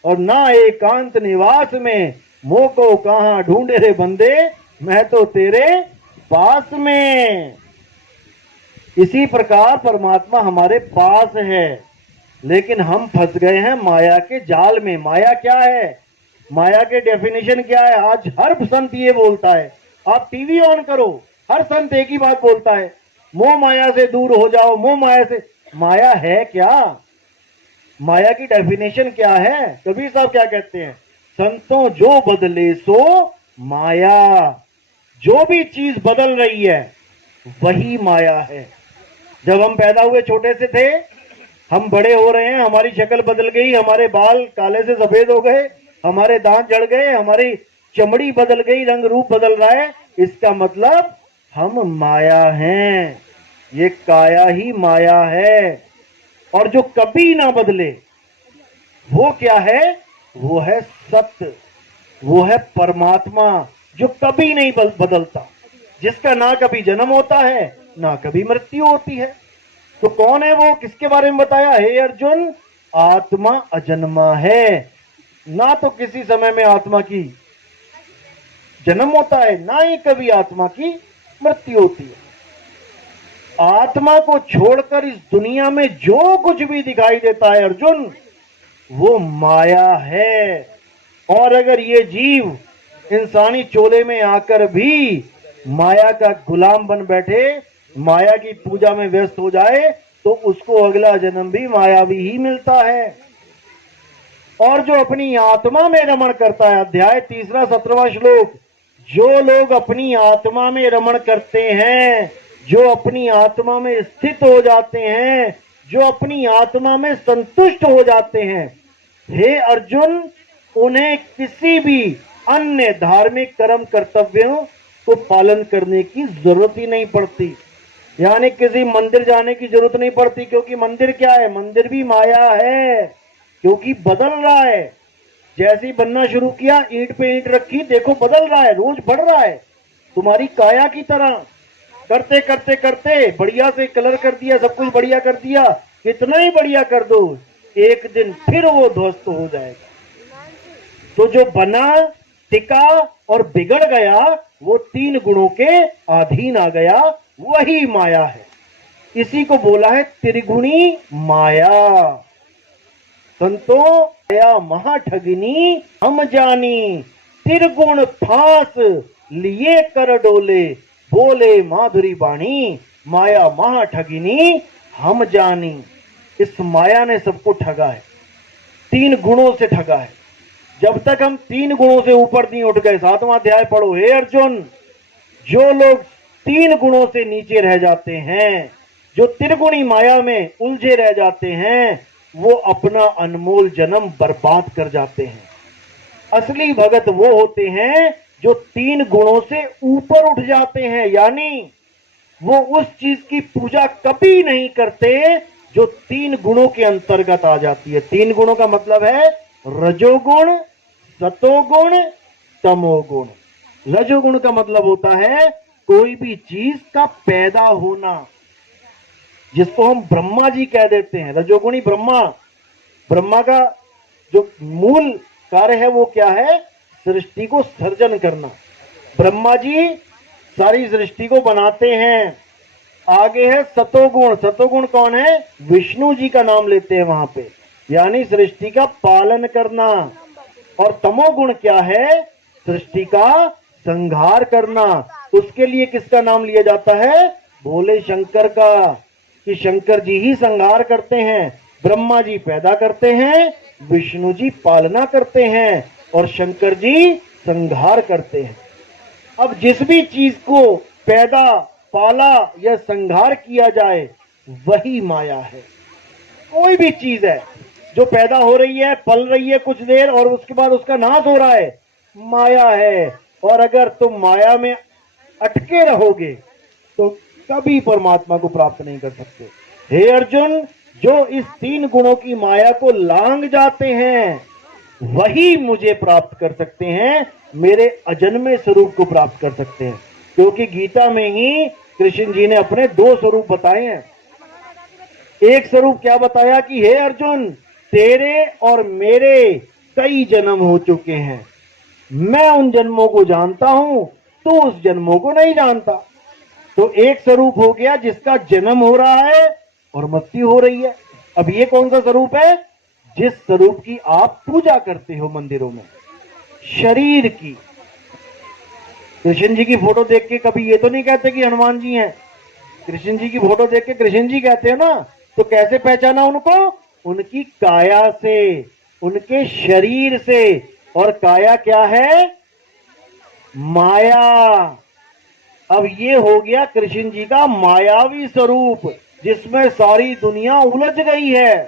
और ना एकांत निवास में, मोह को कहां ढूंढे रे बंदे, मैं तो तेरे पास में। इसी प्रकार परमात्मा हमारे पास है, लेकिन हम फंस गए हैं माया के जाल में। माया क्या है? माया के डेफिनेशन क्या है? आज हर संत ये बोलता है, आप टीवी ऑन करो, हर संत एक ही बात बोलता है, मोह माया से दूर हो जाओ, मोह माया से। माया है क्या? माया की डेफिनेशन क्या है? कबीर साहब क्या कहते हैं? संतों जो बदले सो माया। जो भी चीज बदल रही है वही माया है। जब हम पैदा हुए छोटे से थे, हम बड़े हो रहे हैं, हमारी शक्ल बदल गई, हमारे बाल काले से सफेद हो गए, हमारे दांत जड़ गए, हमारी चमड़ी बदल गई, रंग रूप बदल रहा है। इसका मतलब हम माया हैं, ये काया ही माया है। और जो कभी ना बदले वो क्या है? वो है सत्य, वो है परमात्मा जो कभी नहीं बदलता, जिसका ना कभी जन्म होता है ना कभी मृत्यु होती है। तो कौन है वो? किसके बारे में बताया? हे अर्जुन, आत्मा अजन्मा है। ना तो किसी समय में आत्मा की जन्म होता है, ना ही कभी आत्मा की मृत्यु होती है। आत्मा को छोड़कर इस दुनिया में जो कुछ भी दिखाई देता है अर्जुन, वो माया है। और अगर ये जीव इंसानी चोले में आकर भी माया का गुलाम बन बैठे, माया की पूजा में व्यस्त हो जाए, तो उसको अगला जन्म भी मायावी ही मिलता है। और जो अपनी आत्मा में रमण करता है, अध्याय 3 17वां श्लोक, जो लोग अपनी आत्मा में रमण करते हैं, जो अपनी आत्मा में स्थित हो जाते हैं, जो अपनी आत्मा में संतुष्ट हो जाते हैं, हे अर्जुन, उन्हें किसी भी अन्य धार्मिक कर्म कर्तव्यों को पालन करने की जरूरत ही नहीं पड़ती। यानी किसी मंदिर जाने की जरूरत नहीं पड़ती, क्योंकि मंदिर क्या है? मंदिर भी माया है, क्योंकि बदल रहा है। जैसे ही बनना शुरू किया, ईंट पे ईंट रखी, देखो बदल रहा है, रोज बढ़ रहा है, तुम्हारी काया की तरह। करते करते करते बढ़िया से कलर कर दिया, सब कुछ बढ़िया कर दिया, कितना ही बढ़िया कर दो, एक दिन फिर वो ध्वस्त हो जाएगा। तो जो बना, टिका और बिगड़ गया, वो 3 गुणों के अधीन आ गया, वही माया है। इसी को बोला है त्रिगुणी माया। संतो माया महाठगिनी हम जानी, त्रिगुण फांस लिए कर डोले, बोले माधुरी बाणी, माया महाठगिनी हम जानी। इस माया ने सबको ठगा है, 3 गुणों से ठगा है। जब तक हम 3 गुणों से ऊपर नहीं उठ गए, 7वां अध्याय पढ़ो, हे अर्जुन, जो लोग 3 गुणों से नीचे रह जाते हैं, जो त्रिगुणी माया में उलझे रह जाते हैं, वो अपना अनमोल जन्म बर्बाद कर जाते हैं। असली भगत वो होते हैं जो 3 गुणों से ऊपर उठ जाते हैं, यानी वो उस चीज की पूजा कभी नहीं करते जो 3 गुणों के अंतर्गत आ जाती है। 3 गुणों का मतलब है रजोगुण, सतोगुण, तमोगुण। रजोगुण का मतलब होता है कोई भी चीज का पैदा होना, जिसको हम ब्रह्मा जी कह देते हैं, रजोगुणी ब्रह्मा। ब्रह्मा का जो मूल कार्य है वो क्या है? सृष्टि को सर्जन करना। ब्रह्मा जी सारी सृष्टि को बनाते हैं। आगे है सतोगुण। सतोगुण कौन है? विष्णु जी का नाम लेते हैं वहां पे, यानी सृष्टि का पालन करना। और तमोगुण क्या है? सृष्टि का संहार करना। उसके लिए किसका नाम लिया जाता है? भोले शंकर का, कि शंकर जी ही संहार करते हैं। ब्रह्मा जी पैदा करते हैं, विष्णु जी पालना करते हैं और शंकर जी संहार करते हैं। अब जिस भी चीज को पैदा पाला या संहार किया जाए वही माया है। कोई भी चीज है जो पैदा हो रही है, पल रही है कुछ देर और उसके बाद उसका नाश हो रहा है, माया है। और अगर तुम माया में अटके रहोगे तो कभी परमात्मा को प्राप्त नहीं कर सकते। हे अर्जुन, जो इस 3 गुणों की माया को लांग जाते हैं वही मुझे प्राप्त कर सकते हैं, मेरे अजन्मे स्वरूप को प्राप्त कर सकते हैं। क्योंकि गीता में ही कृष्ण जी ने अपने 2 स्वरूप बताए हैं। एक स्वरूप क्या बताया कि हे अर्जुन, तेरे और मेरे कई जन्म हो चुके हैं, मैं उन जन्मों को जानता हूं, तू उस जन्मों को नहीं जानता। तो एक स्वरूप हो गया जिसका जन्म हो रहा है और मृत्यु हो रही है। अब ये कौन सा स्वरूप है? जिस स्वरूप की आप पूजा करते हो मंदिरों में, शरीर की। कृष्ण जी की फोटो देख के कभी ये तो नहीं कहते कि हनुमान जी हैं। कृष्ण जी की फोटो देख के कृष्ण जी कहते हो ना, तो कैसे पहचाना उनको? उनकी काया से, उनके शरीर से। और काया क्या है? माया। अब ये हो गया कृष्ण जी का मायावी स्वरूप, जिसमें सारी दुनिया उलझ गई है।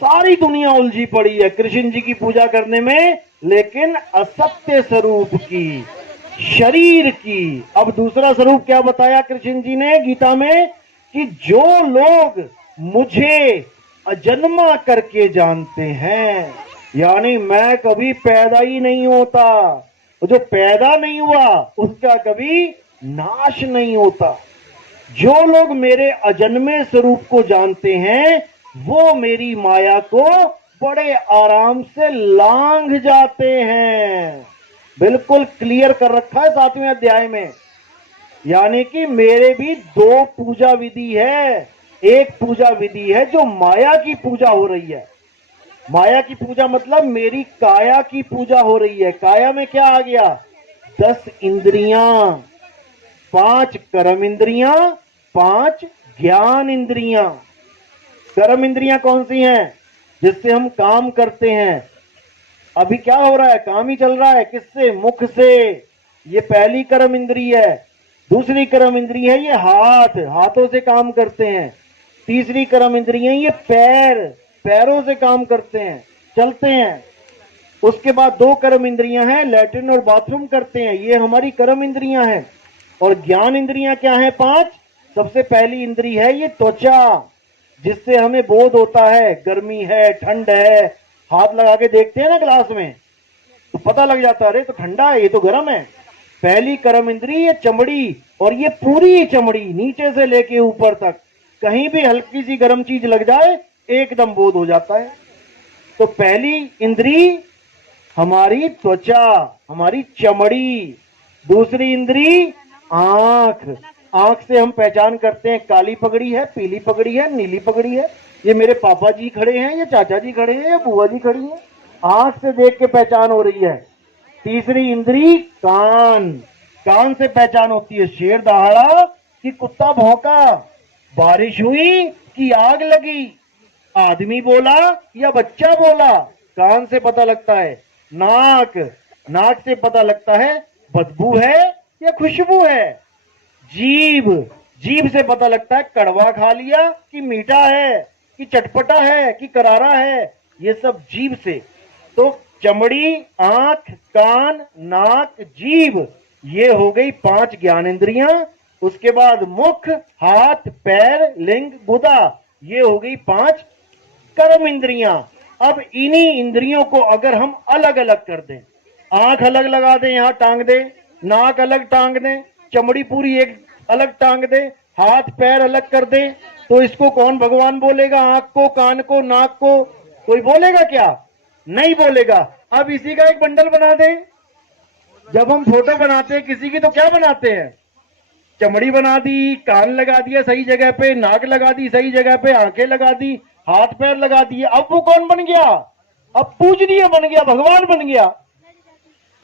सारी दुनिया उलझी पड़ी है कृष्ण जी की पूजा करने में, लेकिन असत्य स्वरूप की, शरीर की। अब दूसरा स्वरूप क्या बताया कृष्ण जी ने गीता में? कि जो लोग मुझे अजन्मा करके जानते हैं, यानी मैं कभी पैदा ही नहीं होता, जो पैदा नहीं हुआ उसका कभी नाश नहीं होता। जो लोग मेरे अजन्मे स्वरूप को जानते हैं वो मेरी माया को बड़े आराम से लांघ जाते हैं। बिल्कुल क्लियर कर रखा है 7वें अध्याय में। यानी कि मेरे भी 2 पूजा विधि है। एक पूजा विधि है जो माया की पूजा हो रही है। माया की पूजा मतलब मेरी काया की पूजा हो रही है। काया में क्या आ गया? 10 इंद्रियां, 5 कर्म इंद्रियां, 5 ज्ञान इंद्रियां। कर्म इंद्रियां कौन सी हैं? जिससे हम काम करते हैं। अभी क्या हो रहा है? काम ही चल रहा है। किससे? मुख से। ये पहली कर्म इंद्री है। दूसरी कर्म इंद्री है ये हाथ, हाथों से काम करते हैं। तीसरी कर्म इंद्री है ये पैर, पैरों से काम करते हैं, चलते हैं। उसके बाद 2 कर्म इंद्रियां हैं, लैट्रिन और बाथरूम करते हैं, ये हमारी कर्म इंद्रियां हैं। और ज्ञान इंद्रियां क्या है? 5। सबसे पहली इंद्री है ये त्वचा, जिससे हमें बोध होता है गर्मी है, ठंड है। हाथ लगा के देखते हैं ना ग्लास में तो पता लग जाता है, अरे तो ठंडा है, ये तो गर्म है। पहली कर्म इंद्री ये चमड़ी, और ये पूरी चमड़ी नीचे से लेके ऊपर तक, कहीं भी हल्की सी गर्म चीज लग जाए एकदम बोध हो जाता है। तो पहली इंद्री हमारी त्वचा, हमारी चमड़ी। दूसरी इंद्री आंख, आंख से हम पहचान करते हैं काली पगड़ी है, पीली पगड़ी है, नीली पगड़ी है, ये मेरे पापा जी खड़े हैं, ये चाचा जी खड़े हैं, ये बुआ जी खड़ी हैं। आंख से देख के पहचान हो रही है। तीसरी इंद्री कान, कान से पहचान होती है शेर दहाड़ा कि कुत्ता भौंका, बारिश हुई कि आग लगी, आदमी बोला या बच्चा बोला, कान से पता लगता है। नाक, नाक से पता लगता है बदबू है या खुशबू है। जीभ, जीभ से पता लगता है कड़वा खा लिया कि मीठा है, कि चटपटा है, कि करारा है। ये सब जीभ से। तो चमड़ी, आंख, कान, नाक, जीभ, ये हो गई 5 ज्ञान इंद्रियां। उसके बाद मुख, हाथ, पैर, लिंग, गुदा, ये हो गई 5 कर्म इंद्रियां। अब इन्हीं इंद्रियों को अगर हम अलग अलग कर दें, आंख अलग लगा दें, यहां टांग दें, नाक अलग टांग दें, चमड़ी पूरी एक अलग टांग दें, हाथ पैर अलग कर दें, तो इसको कौन भगवान बोलेगा? आंख को, कान को, नाक को कोई बोलेगा क्या? नहीं बोलेगा। अब इसी का एक बंडल बना दें। जब हम फोटो बनाते हैं किसी की तो क्या बनाते हैं? चमड़ी बना दी, कान लगा दिया सही जगह पे, नाक लगा दी सही जगह पे, आंखें लगा दी, हाथ पैर लगा दिए। अब वो कौन बन गया? अब पूजनीय बन गया, भगवान बन गया।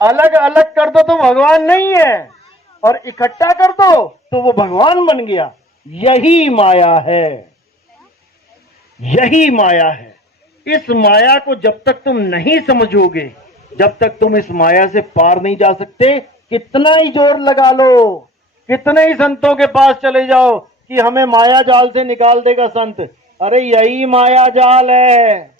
अलग अलग कर दो तो भगवान नहीं है, और इकट्ठा कर दो तो वो भगवान बन गया। यही माया है, यही माया है। इस माया को जब तक तुम नहीं समझोगे, जब तक तुम इस माया से पार नहीं जा सकते कितना ही जोर लगा लो, कितने ही संतों के पास चले जाओ कि हमें माया जाल से निकाल देगा संत, अरे यही माया जाल है।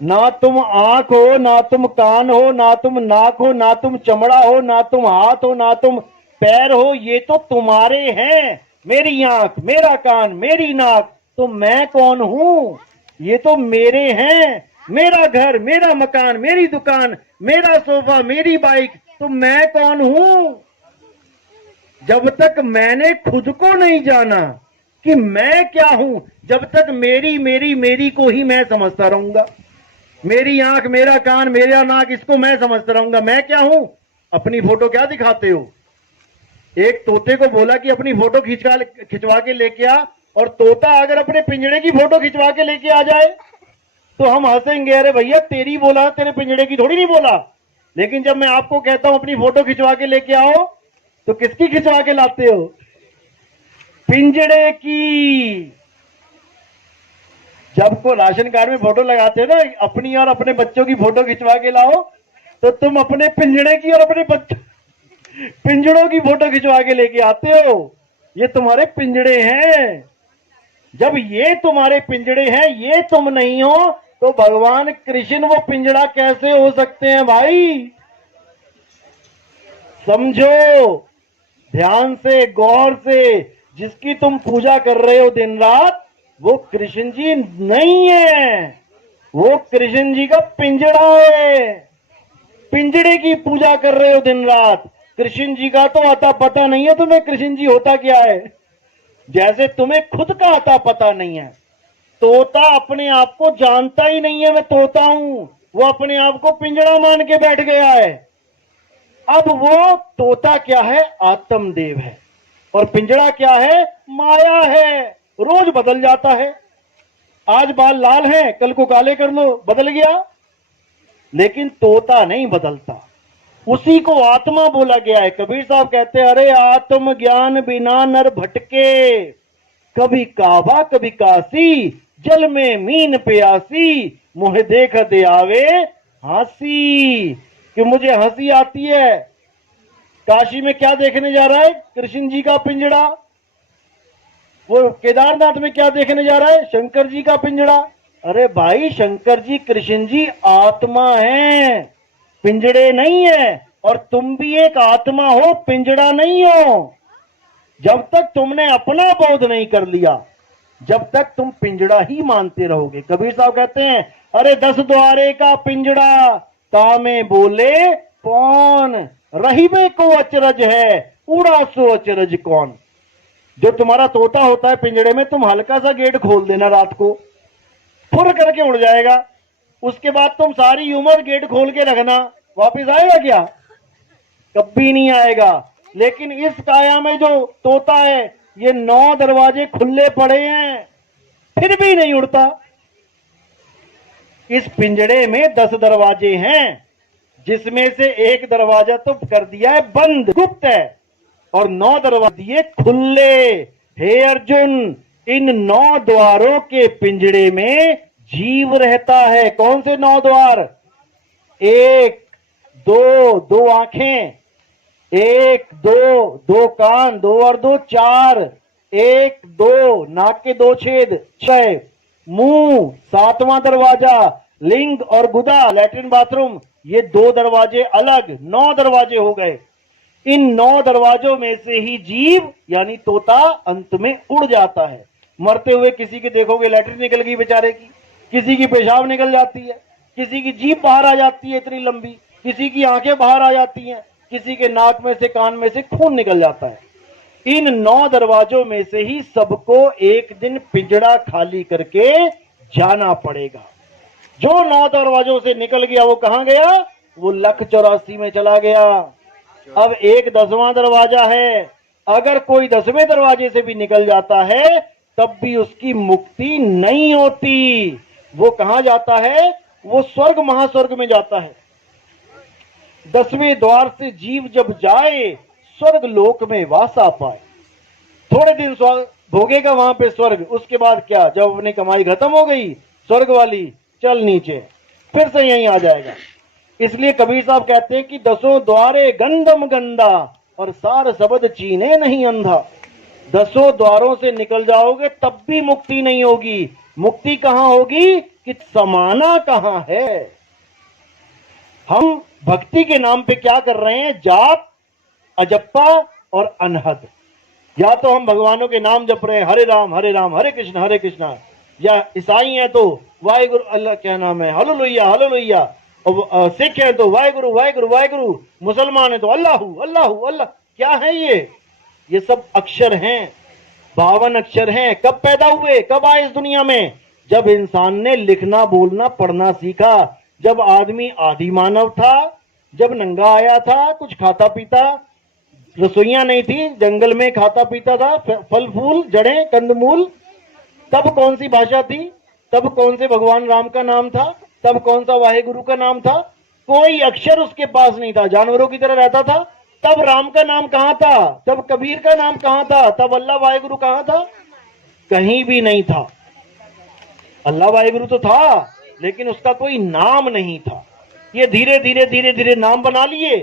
ना तुम आंख हो, ना तुम कान हो, ना तुम नाक हो, ना तुम चमड़ा हो, ना तुम हाथ हो, ना तुम पैर हो, ये तो तुम्हारे हैं। मेरी आंख, मेरा कान, मेरी नाक, तो मैं कौन हूं? ये तो मेरे हैं। मेरा घर, मेरा मकान, मेरी दुकान, मेरा सोफा, मेरी बाइक, तो मैं कौन हूं? जब तक मैंने खुद को नहीं जाना कि मैं क्या हूं, जब तक मेरी मेरी मेरी को ही मैं समझता रहूंगा। मेरी आंख, मेरा कान, मेरा नाक, इसको मैं समझता रहूंगा। मैं क्या हूं? अपनी फोटो क्या दिखाते हो? एक तोते को बोला कि अपनी फोटो खिंचवा के लेके आ, और तोता अगर अपने पिंजड़े की फोटो खिंचवा के लेके आ जाए तो हम हंसेंगे, अरे भैया तेरी बोला, तेरे पिंजड़े की थोड़ी नहीं बोला। लेकिन जब मैं आपको कहता हूं अपनी फोटो खिंचवा के लेके आओ, तो किसकी खिंचवा के लाते हो? पिंजड़े की। जब को राशन कार्ड में फोटो लगाते हो ना, अपनी और अपने बच्चों की फोटो खिंचवा के लाओ, तो तुम अपने पिंजड़े की और अपने पिंजड़ों की फोटो खिंचवा के लेके आते हो। ये तुम्हारे पिंजड़े हैं। जब ये तुम्हारे पिंजड़े हैं, ये तुम नहीं हो, तो भगवान कृष्ण वो पिंजड़ा कैसे हो सकते हैं भाई? समझो, ध्यान से, गौर से। जिसकी तुम पूजा कर रहे हो दिन रात, वो कृष्ण जी नहीं है, वो कृष्ण जी का पिंजड़ा है। पिंजड़े की पूजा कर रहे हो दिन रात। कृष्ण जी का तो अता पता नहीं है तुम्हें, कृष्ण जी होता क्या है। जैसे तुम्हें खुद का अता पता नहीं है। तोता अपने आप को जानता ही नहीं है मैं तोता हूं, वो अपने आप को पिंजड़ा मान के बैठ गया है। अब वो तोता क्या है? आत्मदेव है। और पिंजड़ा क्या है? माया है। रोज बदल जाता है। आज बाल लाल हैं, कल को काले कर लो, बदल गया। लेकिन तोता नहीं बदलता, उसी को आत्मा बोला गया है। कबीर साहब कहते हैं, अरे आत्म ज्ञान बिना नर भटके, कभी काबा कभी काशी, जल में मीन प्यासी, मुझे देख दे आवे हंसी। कि मुझे हंसी आती है। काशी में क्या देखने जा रहा है? कृष्ण जी का पिंजड़ा। वो केदारनाथ में क्या देखने जा रहा है? शंकर जी का पिंजड़ा। अरे भाई, शंकर जी, कृष्ण जी आत्मा है, पिंजड़े नहीं है। और तुम भी एक आत्मा हो, पिंजड़ा नहीं हो। जब तक तुमने अपना बोध नहीं कर लिया, जब तक तुम पिंजड़ा ही मानते रहोगे। कबीर साहब कहते हैं, अरे 10 द्वारे का पिंजड़ा, तामे बोले कौन, रहीबे को अचरज है, उड़ा सो अचरज कौन। जो तुम्हारा तोता होता है पिंजड़े में, तुम हल्का सा गेट खोल देना रात को, फुर करके उड़ जाएगा। उसके बाद तुम सारी उम्र गेट खोल के रखना, वापिस आएगा क्या? कभी नहीं आएगा। लेकिन इस काया में जो तोता है, ये 9 दरवाजे खुले पड़े हैं, फिर भी नहीं उड़ता। इस पिंजड़े में 10 दरवाजे हैं, जिसमें से एक दरवाजा तो कर दिया है बंद, गुप्त है, और 9 दरवाजे दिए खुले। हे अर्जुन, इन 9 द्वारों के पिंजड़े में जीव रहता है। कौन से 9 द्वार? 1 2 आंखें, 1 2 कान, 2 और 2 4, 1 2 नाक के 2 छेद, 6 मुंह, 7वां दरवाजा लिंग और गुदा, लैट्रिन बाथरूम, ये 2 दरवाजे अलग, 9 दरवाजे हो गए। इन 9 दरवाजों में से ही जीव यानी तोता अंत में उड़ जाता है। मरते हुए किसी के देखोगे लैट्रिन निकल गई बेचारे की, किसी की पेशाब निकल जाती है, किसी की जीभ बाहर आ जाती है इतनी लंबी, किसी की आंखें बाहर आ जाती हैं, किसी के नाक में से, कान में से खून निकल जाता है। इन 9 दरवाजों में से ही सबको एक दिन पिंजड़ा खाली करके जाना पड़ेगा। जो 9 दरवाजों से निकल गया वो कहां गया? वो 1,84 में चला गया। अब एक 10वां दरवाजा है। अगर कोई 10वें दरवाजे से भी निकल जाता है, तब भी उसकी मुक्ति नहीं होती। वो कहां जाता है? वो स्वर्ग महास्वर्ग में जाता है। 10वें द्वार से जीव जब जाए, स्वर्ग लोक में वासा पाए, थोड़े दिन भोगेगा वहां पे स्वर्ग। उसके बाद क्या? जब अपनी कमाई खत्म हो गई स्वर्ग वाली, चल नीचे, फिर से यहीं आ जाएगा। इसलिए कबीर साहब कहते हैं कि दसों द्वारे गंधम गंदा और सार शब्द चीने नहीं अंधा। दसों द्वारों से निकल जाओगे तब भी मुक्ति नहीं होगी। मुक्ति कहां होगी कि समाना कहां है। हम भक्ति के नाम पे क्या कर रहे हैं, जाप, अजप्पा और अनहद। या तो हम भगवानों के नाम जप रहे हैं, हरे राम हरे कृष्ण, या ईसाई हैं तो वाहिगुरु, अल्लाह क्या नाम है, हालेलुया हालेलुया, और सिख हैं तो वाहिगुरु वाहिगुरु वाहिगुरु, मुसलमान है तो अल्लाहू अल्लाहू अल्लाह। क्या है ये सब अक्षर हैं, 52 अक्षर हैं। कब पैदा हुए, कब आए इस दुनिया में? जब इंसान ने लिखना बोलना पढ़ना सीखा, जब आदमी आदि मानव था, जब नंगा आया था, कुछ खाता पीता, रसोइयां नहीं थी, जंगल में खाता पीता था, फल फूल जड़ें कंदमूल। तब कौन सी भाषा थी, तब कौन से भगवान राम का नाम था, तब कौन सा वाहेगुरु का नाम था? कोई अक्षर उसके पास नहीं था, जानवरों की तरह रहता था। तब राम का नाम कहां था, तब कबीर का नाम कहां था, तब अल्लाह वाहेगुरु कहां था? कहीं भी नहीं था। अल्लाह वाहेगुरु तो था, लेकिन उसका कोई नाम नहीं था। ये धीरे धीरे नाम बना लिए।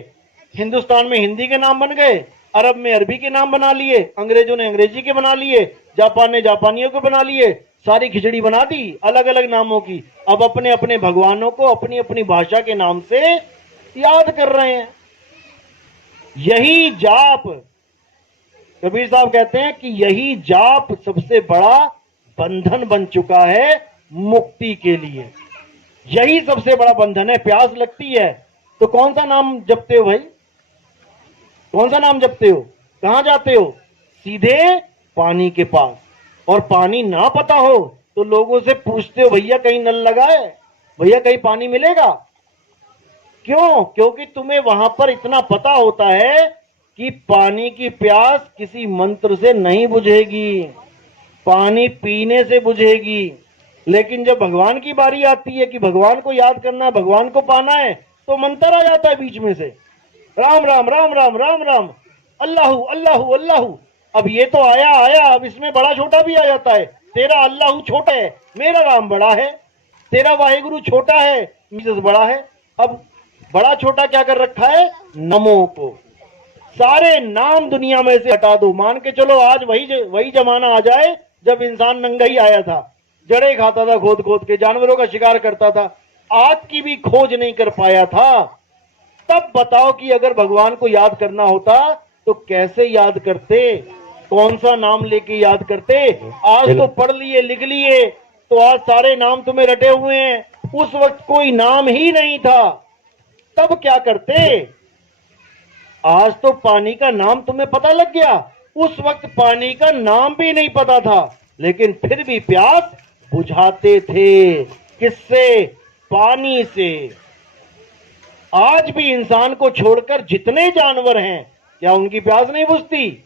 हिंदुस्तान में हिंदी के नाम बन गए, अरब में अरबी के नाम बना लिए, अंग्रेजों ने अंग्रेजी के बना लिए, जापान ने जापानियों को बना लिए, सारी खिचड़ी बना दी अलग अलग नामों की। अब अपने अपने भगवानों को अपनी अपनी भाषा के नाम से याद कर रहे हैं। यही जाप, कबीर साहब कहते हैं कि यही जाप सबसे बड़ा बंधन बन चुका है मुक्ति के लिए। यही सबसे बड़ा बंधन है। प्यास लगती है तो कौन सा नाम जपते हो भाई, कौन सा नाम जपते हो? कहां जाते हो? सीधे पानी के पास। और पानी ना पता हो तो लोगों से पूछते हो, भैया कहीं नल लगा है, भैया कहीं पानी मिलेगा? क्यों? क्योंकि तुम्हें वहां पर इतना पता होता है कि पानी की प्यास किसी मंत्र से नहीं बुझेगी, पानी पीने से बुझेगी। लेकिन जब भगवान की बारी आती है कि भगवान को याद करना है, भगवान को पाना है, तो मंत्र आ जाता है बीच में से, राम राम राम राम राम राम, अल्लाहू अल्लाहू अल्लाहू। अब ये तो आया, अब इसमें बड़ा छोटा भी आ जाता है। तेरा अल्लाहू छोटा है, मेरा राम बड़ा है। तेरा वाहिगुरु छोटा है, जीसस बड़ा है। अब बड़ा छोटा क्या कर रखा है? नमो को। सारे नाम दुनिया में से हटा दो। मान के चलो आज वही जमाना आ जाए जब इंसान नंगा ही आया था, जड़े खाता था, खोद खोद के जानवरों का शिकार करता था, आग की भी खोज नहीं कर पाया था। तब बताओ कि अगर भगवान को याद करना होता तो कैसे याद करते, कौन सा नाम लेके याद करते? आज तो पढ़ लिए लिख लिए तो आज सारे नाम तुम्हें रटे हुए हैं। उस वक्त कोई नाम ही नहीं था, तब क्या करते? आज तो पानी का नाम तुम्हें पता लग गया, उस वक्त पानी का नाम भी नहीं पता था, लेकिन फिर भी प्यास बुझाते थे। किससे? पानी से। आज भी इंसान को छोड़कर जितने जानवर हैं, क्या उनकी प्यास नहीं बुझती?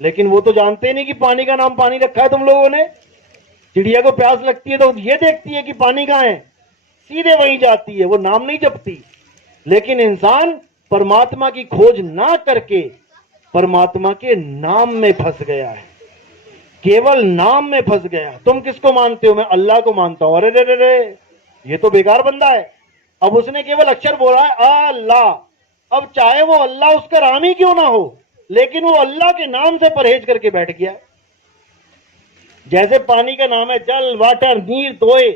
लेकिन वो तो जानते नहीं कि पानी का नाम पानी रखा है तुम लोगों ने। चिड़िया को प्यास लगती है तो ये देखती है कि पानी कहां है, सीधे वहीं जाती है, वो नाम नहीं जपती। लेकिन इंसान परमात्मा की खोज ना करके परमात्मा के नाम में फंस गया है, केवल नाम में फंस गया। तुम किसको मानते हो? मैं अल्लाह को मानता हूं। अरे रे रे रे, ये तो बेकार बंदा है। अब उसने केवल अक्षर बोला है अल्लाह। अब चाहे वो अल्लाह उसका राम ही क्यों ना हो, लेकिन वो अल्लाह के नाम से परहेज करके बैठ गया। जैसे पानी का नाम है जल, वाटर, नीर, तोय।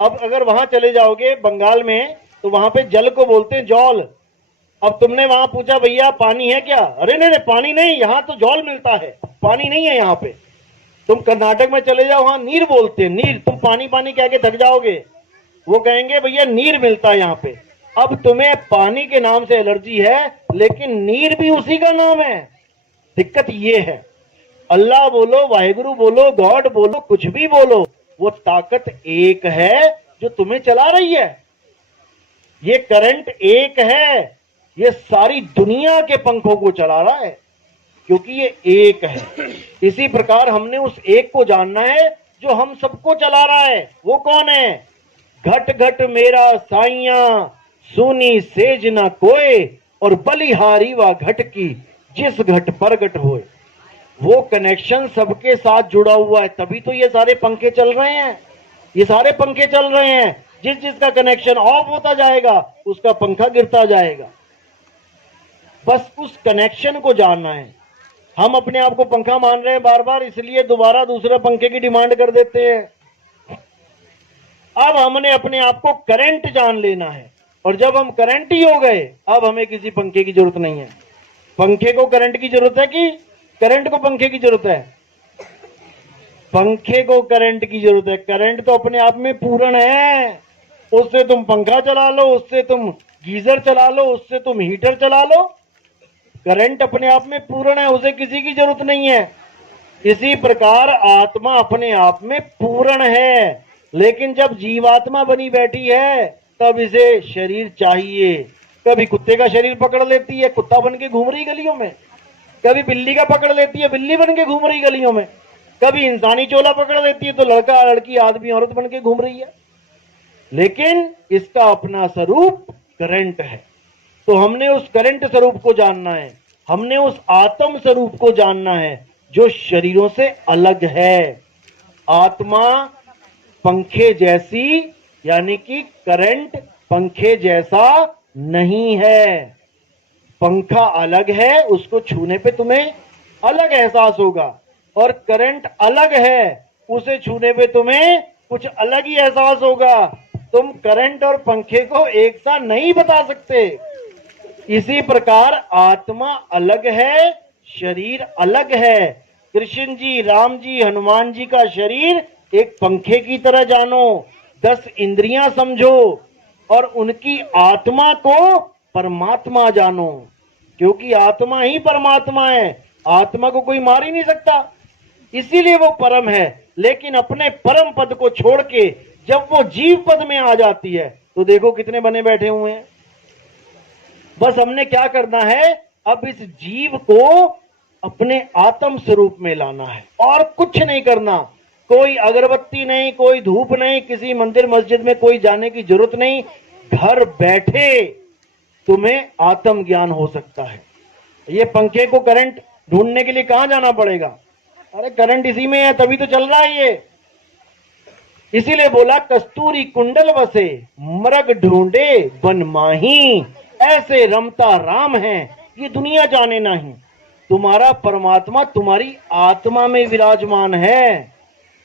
अब अगर वहां चले जाओगे बंगाल में तो वहां पे जल को बोलते हैं जौल। अब तुमने वहां पूछा भैया पानी है क्या? अरे नहीं पानी नहीं, यहाँ तो जौल मिलता है, पानी नहीं है यहाँ पे। तुम कर्नाटक में चले जाओ, वहां नीर बोलते हैं, नीर। तुम पानी पानी कह के थक जाओगे, वो कहेंगे भैया नीर मिलता है यहाँ पे। अब तुम्हें पानी के नाम से एलर्जी है, लेकिन नीर भी उसी का नाम है। दिक्कत ये है, अल्लाह बोलो, वाहिगुरु बोलो, गॉड बोलो, कुछ भी बोलो, वो ताकत एक है जो तुम्हें चला रही है। ये करंट एक है, ये सारी दुनिया के पंखों को चला रहा है, क्योंकि ये एक है। इसी प्रकार हमने उस एक को जानना है जो हम सबको चला रहा है। वो कौन है? घट घट मेरा साइया, सुनी सेज न कोय, और बलिहारी व घट की जिस घट प्रगट होए। वो कनेक्शन सबके साथ जुड़ा हुआ है, तभी तो ये सारे पंखे चल रहे हैं। ये सारे पंखे चल रहे हैं। जिस जिसका कनेक्शन ऑफ होता जाएगा उसका पंखा गिरता जाएगा। बस उस कनेक्शन को जानना है। हम अपने आप को पंखा मान रहे हैं बार बार, इसलिए दोबारा दूसरे पंखे की डिमांड कर देते हैं। अब हमने अपने आप को करंट जान लेना है, और जब हम करंट ही हो गए अब हमें किसी पंखे की जरूरत नहीं है। पंखे को करंट की जरूरत है कि करंट को पंखे की जरूरत है? पंखे को करंट की जरूरत है। करंट तो अपने आप में पूर्ण है, उससे तुम पंखा चला लो, उससे तुम गीजर चला लो, उससे तुम हीटर चला लो। करंट अपने आप में पूर्ण है, उसे किसी की जरूरत नहीं है। इसी प्रकार आत्मा अपने आप में पूर्ण है, लेकिन जब जीवात्मा बनी बैठी है तब इसे शरीर चाहिए। कभी कुत्ते का शरीर पकड़ लेती है, कुत्ता बन के घूम रही गलियों में। कभी बिल्ली का पकड़ लेती है, बिल्ली बन के घूम रही गलियों में। कभी इंसानी चोला पकड़ लेती है तो लड़का लड़की आदमी औरत बन के घूम रही है। लेकिन इसका अपना स्वरूप करंट है। तो हमने उस करंट स्वरूप को जानना है, हमने उस आत्म स्वरूप को जानना है जो शरीरों से अलग है। आत्मा पंखे जैसी, यानी कि करंट पंखे जैसा नहीं है। पंखा अलग है, उसको छूने पे तुम्हें अलग एहसास होगा, और करंट अलग है, उसे छूने पे तुम्हें कुछ अलग ही एहसास होगा। तुम करंट और पंखे को एक साथ नहीं बता सकते। इसी प्रकार आत्मा अलग है, शरीर अलग है। कृष्ण जी, राम जी, हनुमान जी का शरीर एक पंखे की तरह जानो, 10 इंद्रियां समझो, और उनकी आत्मा को परमात्मा जानो, क्योंकि आत्मा ही परमात्मा है। आत्मा को कोई मार ही नहीं सकता, इसीलिए वो परम है। लेकिन अपने परम पद को छोड़ के जब वो जीव पद में आ जाती है तो देखो कितने बने बैठे हुए हैं। बस हमने क्या करना है, अब इस जीव को अपने आत्म स्वरूप में लाना है, और कुछ नहीं करना। कोई अगरबत्ती नहीं, कोई धूप नहीं, किसी मंदिर मस्जिद में कोई जाने की जरूरत नहीं। घर बैठे तुम्हें आत्म ज्ञान हो सकता है। ये पंखे को करंट ढूंढने के लिए कहां जाना पड़ेगा? अरे करंट इसी में है, तभी तो चल रहा है ये। इसीलिए बोला कस्तूरी कुंडल बसे, मृग ढूंढे बन माही, ऐसे रमता राम है ये दुनिया जाने नहीं। तुम्हारा परमात्मा तुम्हारी आत्मा में विराजमान है,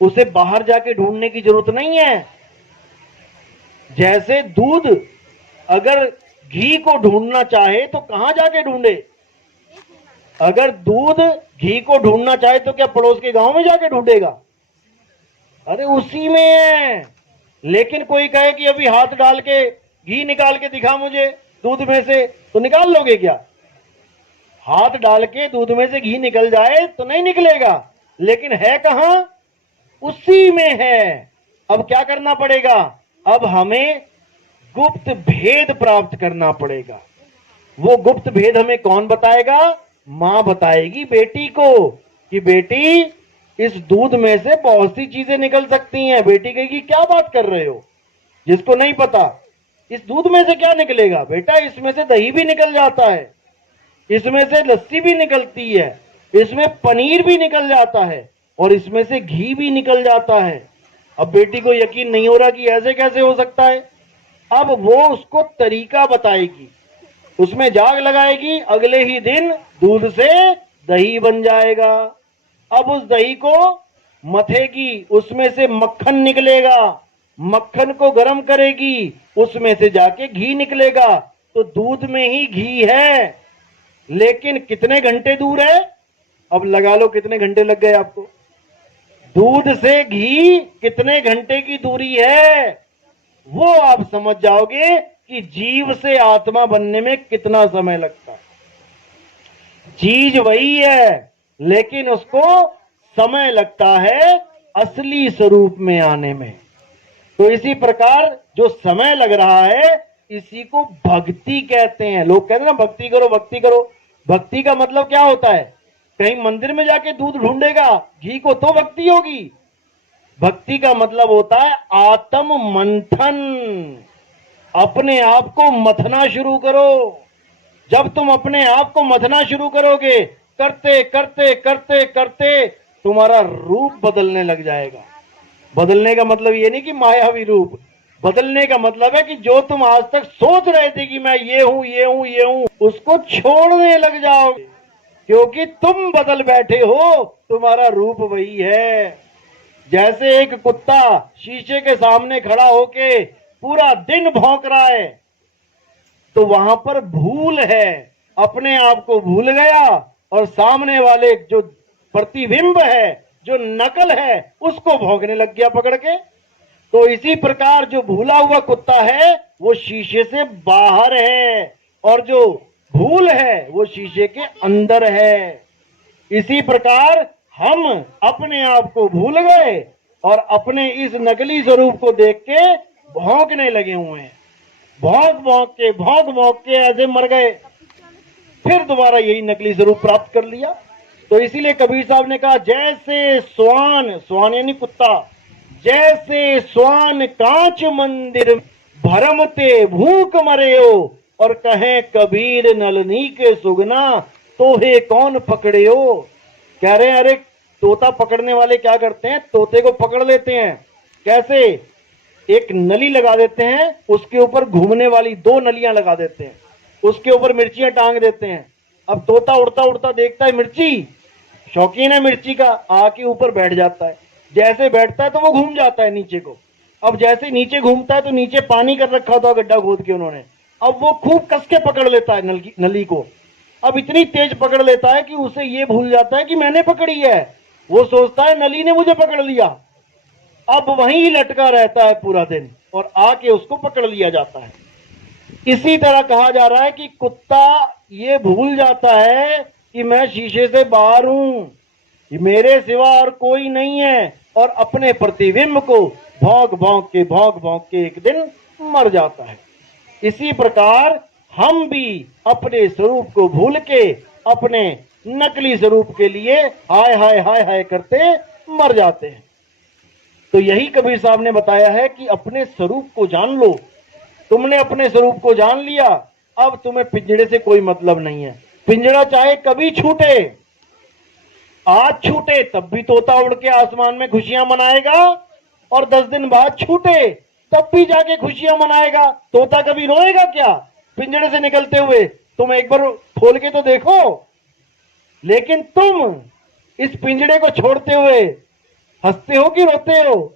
उसे बाहर जाके ढूंढने की जरूरत नहीं है। जैसे दूध अगर घी को ढूंढना चाहे तो कहां जाके ढूंढे? अगर दूध घी को ढूंढना चाहे तो क्या पड़ोस के गांव में जाके ढूंढेगा? अरे उसी में है। लेकिन कोई कहे कि अभी हाथ डाल के घी निकाल के दिखा मुझे दूध में से, तो निकाल लोगे क्या? हाथ डाल के दूध में से घी निकल जाए तो नहीं निकलेगा। लेकिन है कहां? उसी में है। अब क्या करना पड़ेगा? अब हमें गुप्त भेद प्राप्त करना पड़ेगा। वो गुप्त भेद हमें कौन बताएगा? मां बताएगी बेटी को कि बेटी इस दूध में से बहुत सी चीजें निकल सकती हैं। बेटी कहेगी क्या बात कर रहे हो? जिसको नहीं पता इस दूध में से क्या निकलेगा, बेटा इसमें से दही भी निकल जाता है, इसमें से लस्सी भी निकलती है, इसमें पनीर भी निकल जाता है, और इसमें से घी भी निकल जाता है। अब बेटी को यकीन नहीं हो रहा कि ऐसे कैसे हो सकता है। अब वो उसको तरीका बताएगी, उसमें जाग लगाएगी, अगले ही दिन दूध से दही बन जाएगा। अब उस दही को मथेगी, उसमें से मक्खन निकलेगा, मक्खन को गर्म करेगी, उसमें से जाके घी निकलेगा। तो दूध में ही घी है, लेकिन कितने घंटे दूर है? अब लगा लो कितने घंटे लग गए आपको। दूध से घी कितने घंटे की दूरी है, वो आप समझ जाओगे कि जीव से आत्मा बनने में कितना समय लगता है। चीज वही है, लेकिन उसको समय लगता है असली स्वरूप में आने में। तो इसी प्रकार जो समय लग रहा है इसी को भक्ति कहते हैं। लोग कहते हैं ना भक्ति करो भक्ति करो। भक्ति का मतलब क्या होता है? कहीं मंदिर में जाके दूध ढूंढेगा घी को तो भक्ति होगी। भक्ति का मतलब होता है आत्म मंथन। अपने आप को मथना शुरू करो। जब तुम अपने आप को मथना शुरू करोगे, करते करते करते करते तुम्हारा रूप बदलने लग जाएगा। बदलने का मतलब ये नहीं कि मायावी रूप, बदलने का मतलब है कि जो तुम आज तक सोच रहे थे कि मैं ये हूं ये हूं ये हूं, उसको छोड़ने लग जाओगे, क्योंकि तुम बदल बैठे हो, तुम्हारा रूप वही है। जैसे एक कुत्ता शीशे के सामने खड़ा होके पूरा दिन भौंक रहा है, तो वहां पर भूल है, अपने आप को भूल गया और सामने वाले जो प्रतिबिंब है, जो नकल है, उसको भौंकने लग गया पकड़ के। तो इसी प्रकार जो भूला हुआ कुत्ता है वो शीशे से बाहर है, और जो भूल है वो शीशे के अंदर है। इसी प्रकार हम अपने आप को भूल गए और अपने इस नकली स्वरूप को देख के भौंकने लगे हुए हैं। भौंक भौंक के ऐसे मर गए, फिर दोबारा यही नकली स्वरूप प्राप्त कर लिया। तो इसीलिए कबीर साहब ने कहा, जैसे स्वान, स्वान यानी कुत्ता, जैसे स्वान कांच मंदिर भरमते भूख मरे हो, और कहें कबीर नलनी के सुगना तोहे कौन पकड़े हो। कह रहे हैं अरे तोता पकड़ने वाले क्या करते हैं, तोते को पकड़ लेते हैं। कैसे? एक नली लगा देते हैं, उसके ऊपर घूमने वाली 2 नलियां लगा देते हैं, उसके ऊपर मिर्चियां टांग देते हैं। अब तोता उड़ता उड़ता देखता है मिर्ची, शौकीन है मिर्ची का, आके ऊपर बैठ जाता है। जैसे बैठता है तो वो घूम जाता है नीचे को। अब जैसे नीचे घूमता है तो नीचे पानी कर रखा था गड्ढा खोद के उन्होंने, अब वो खूब कस के पकड़ लेता है नली को। अब इतनी तेज पकड़ लेता है कि उसे ये भूल जाता है कि मैंने पकड़ी है, वो सोचता है नली ने मुझे पकड़ लिया। अब वहीं लटका रहता है पूरा दिन और आके उसको पकड़ लिया जाता है। इसी तरह कहा जा रहा है कि कुत्ता ये भूल जाता है कि मैं शीशे से बाहर हूं, मेरे सिवा और कोई नहीं है, और अपने प्रतिबिंब को भौंक भौंक के एक दिन मर जाता है। इसी प्रकार हम भी अपने स्वरूप को भूल के अपने नकली स्वरूप के लिए हाय हाय हाय हाय करते मर जाते हैं। तो यही कबीर साहब ने बताया है कि अपने स्वरूप को जान लो। तुमने अपने स्वरूप को जान लिया, अब तुम्हें पिंजड़े से कोई मतलब नहीं है। पिंजड़ा चाहे कभी छूटे, आज छूटे तब भी तोता उड़ के आसमान में खुशियां मनाएगा, और 10 दिन बाद छूटे तब भी जाके खुशियां मनाएगा। तोता कभी रोएगा क्या पिंजड़े से निकलते हुए? तुम एक बार खोल के तो देखो। लेकिन तुम इस पिंजड़े को छोड़ते हुए हंसते हो कि रोते हो?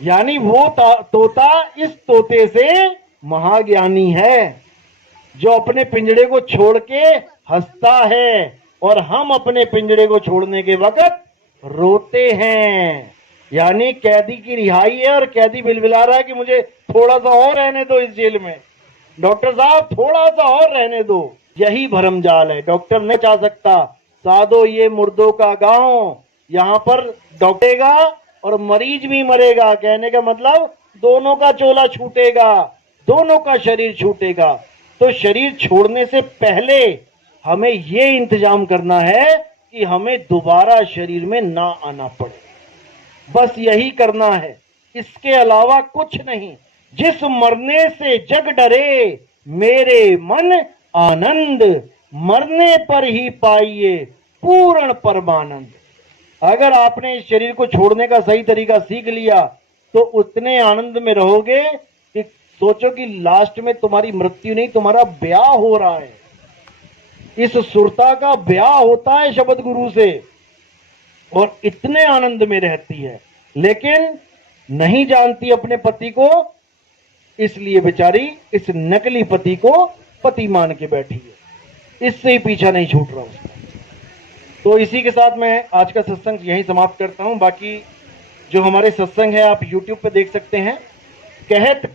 यानी वो तोता इस तोते से महाज्ञानी है, जो अपने पिंजड़े को छोड़ के हंसता है, और हम अपने पिंजड़े को छोड़ने के वक्त रोते हैं। यानी कैदी की रिहाई है और कैदी बिलबिला रहा है कि मुझे थोड़ा सा और रहने दो इस जेल में, डॉक्टर साहब थोड़ा सा और रहने दो। यही भरमजाल है। डॉक्टर नहीं चाह सकता साधो ये मुर्दों का गांव, यहां पर डॉक्टेगा और मरीज भी मरेगा। कहने का मतलब दोनों का चोला छूटेगा, दोनों का शरीर छूटेगा। तो शरीर छोड़ने से पहले हमें ये इंतजाम करना है कि हमें दोबारा शरीर में ना आना पड़े। बस यही करना है, इसके अलावा कुछ नहीं। जिस मरने से जग डरे मेरे मन आनंद, मरने पर ही पाइए पूर्ण परमानंद। अगर आपने इस शरीर को छोड़ने का सही तरीका सीख लिया तो उतने आनंद में रहोगे कि सोचो कि लास्ट में तुम्हारी मृत्यु नहीं, तुम्हारा ब्याह हो रहा है। इस सुरता का ब्याह होता है शब्द गुरु से, और इतने आनंद में रहती है, लेकिन नहीं जानती अपने पति को, इसलिए बेचारी इस नकली पति को पति मान के बैठी है, इससे ही पीछा नहीं छूट रहा उसका। तो इसी के साथ मैं आज का सत्संग यहीं समाप्त करता हूं। बाकी जो हमारे सत्संग है आप YouTube पे देख सकते हैं। कहत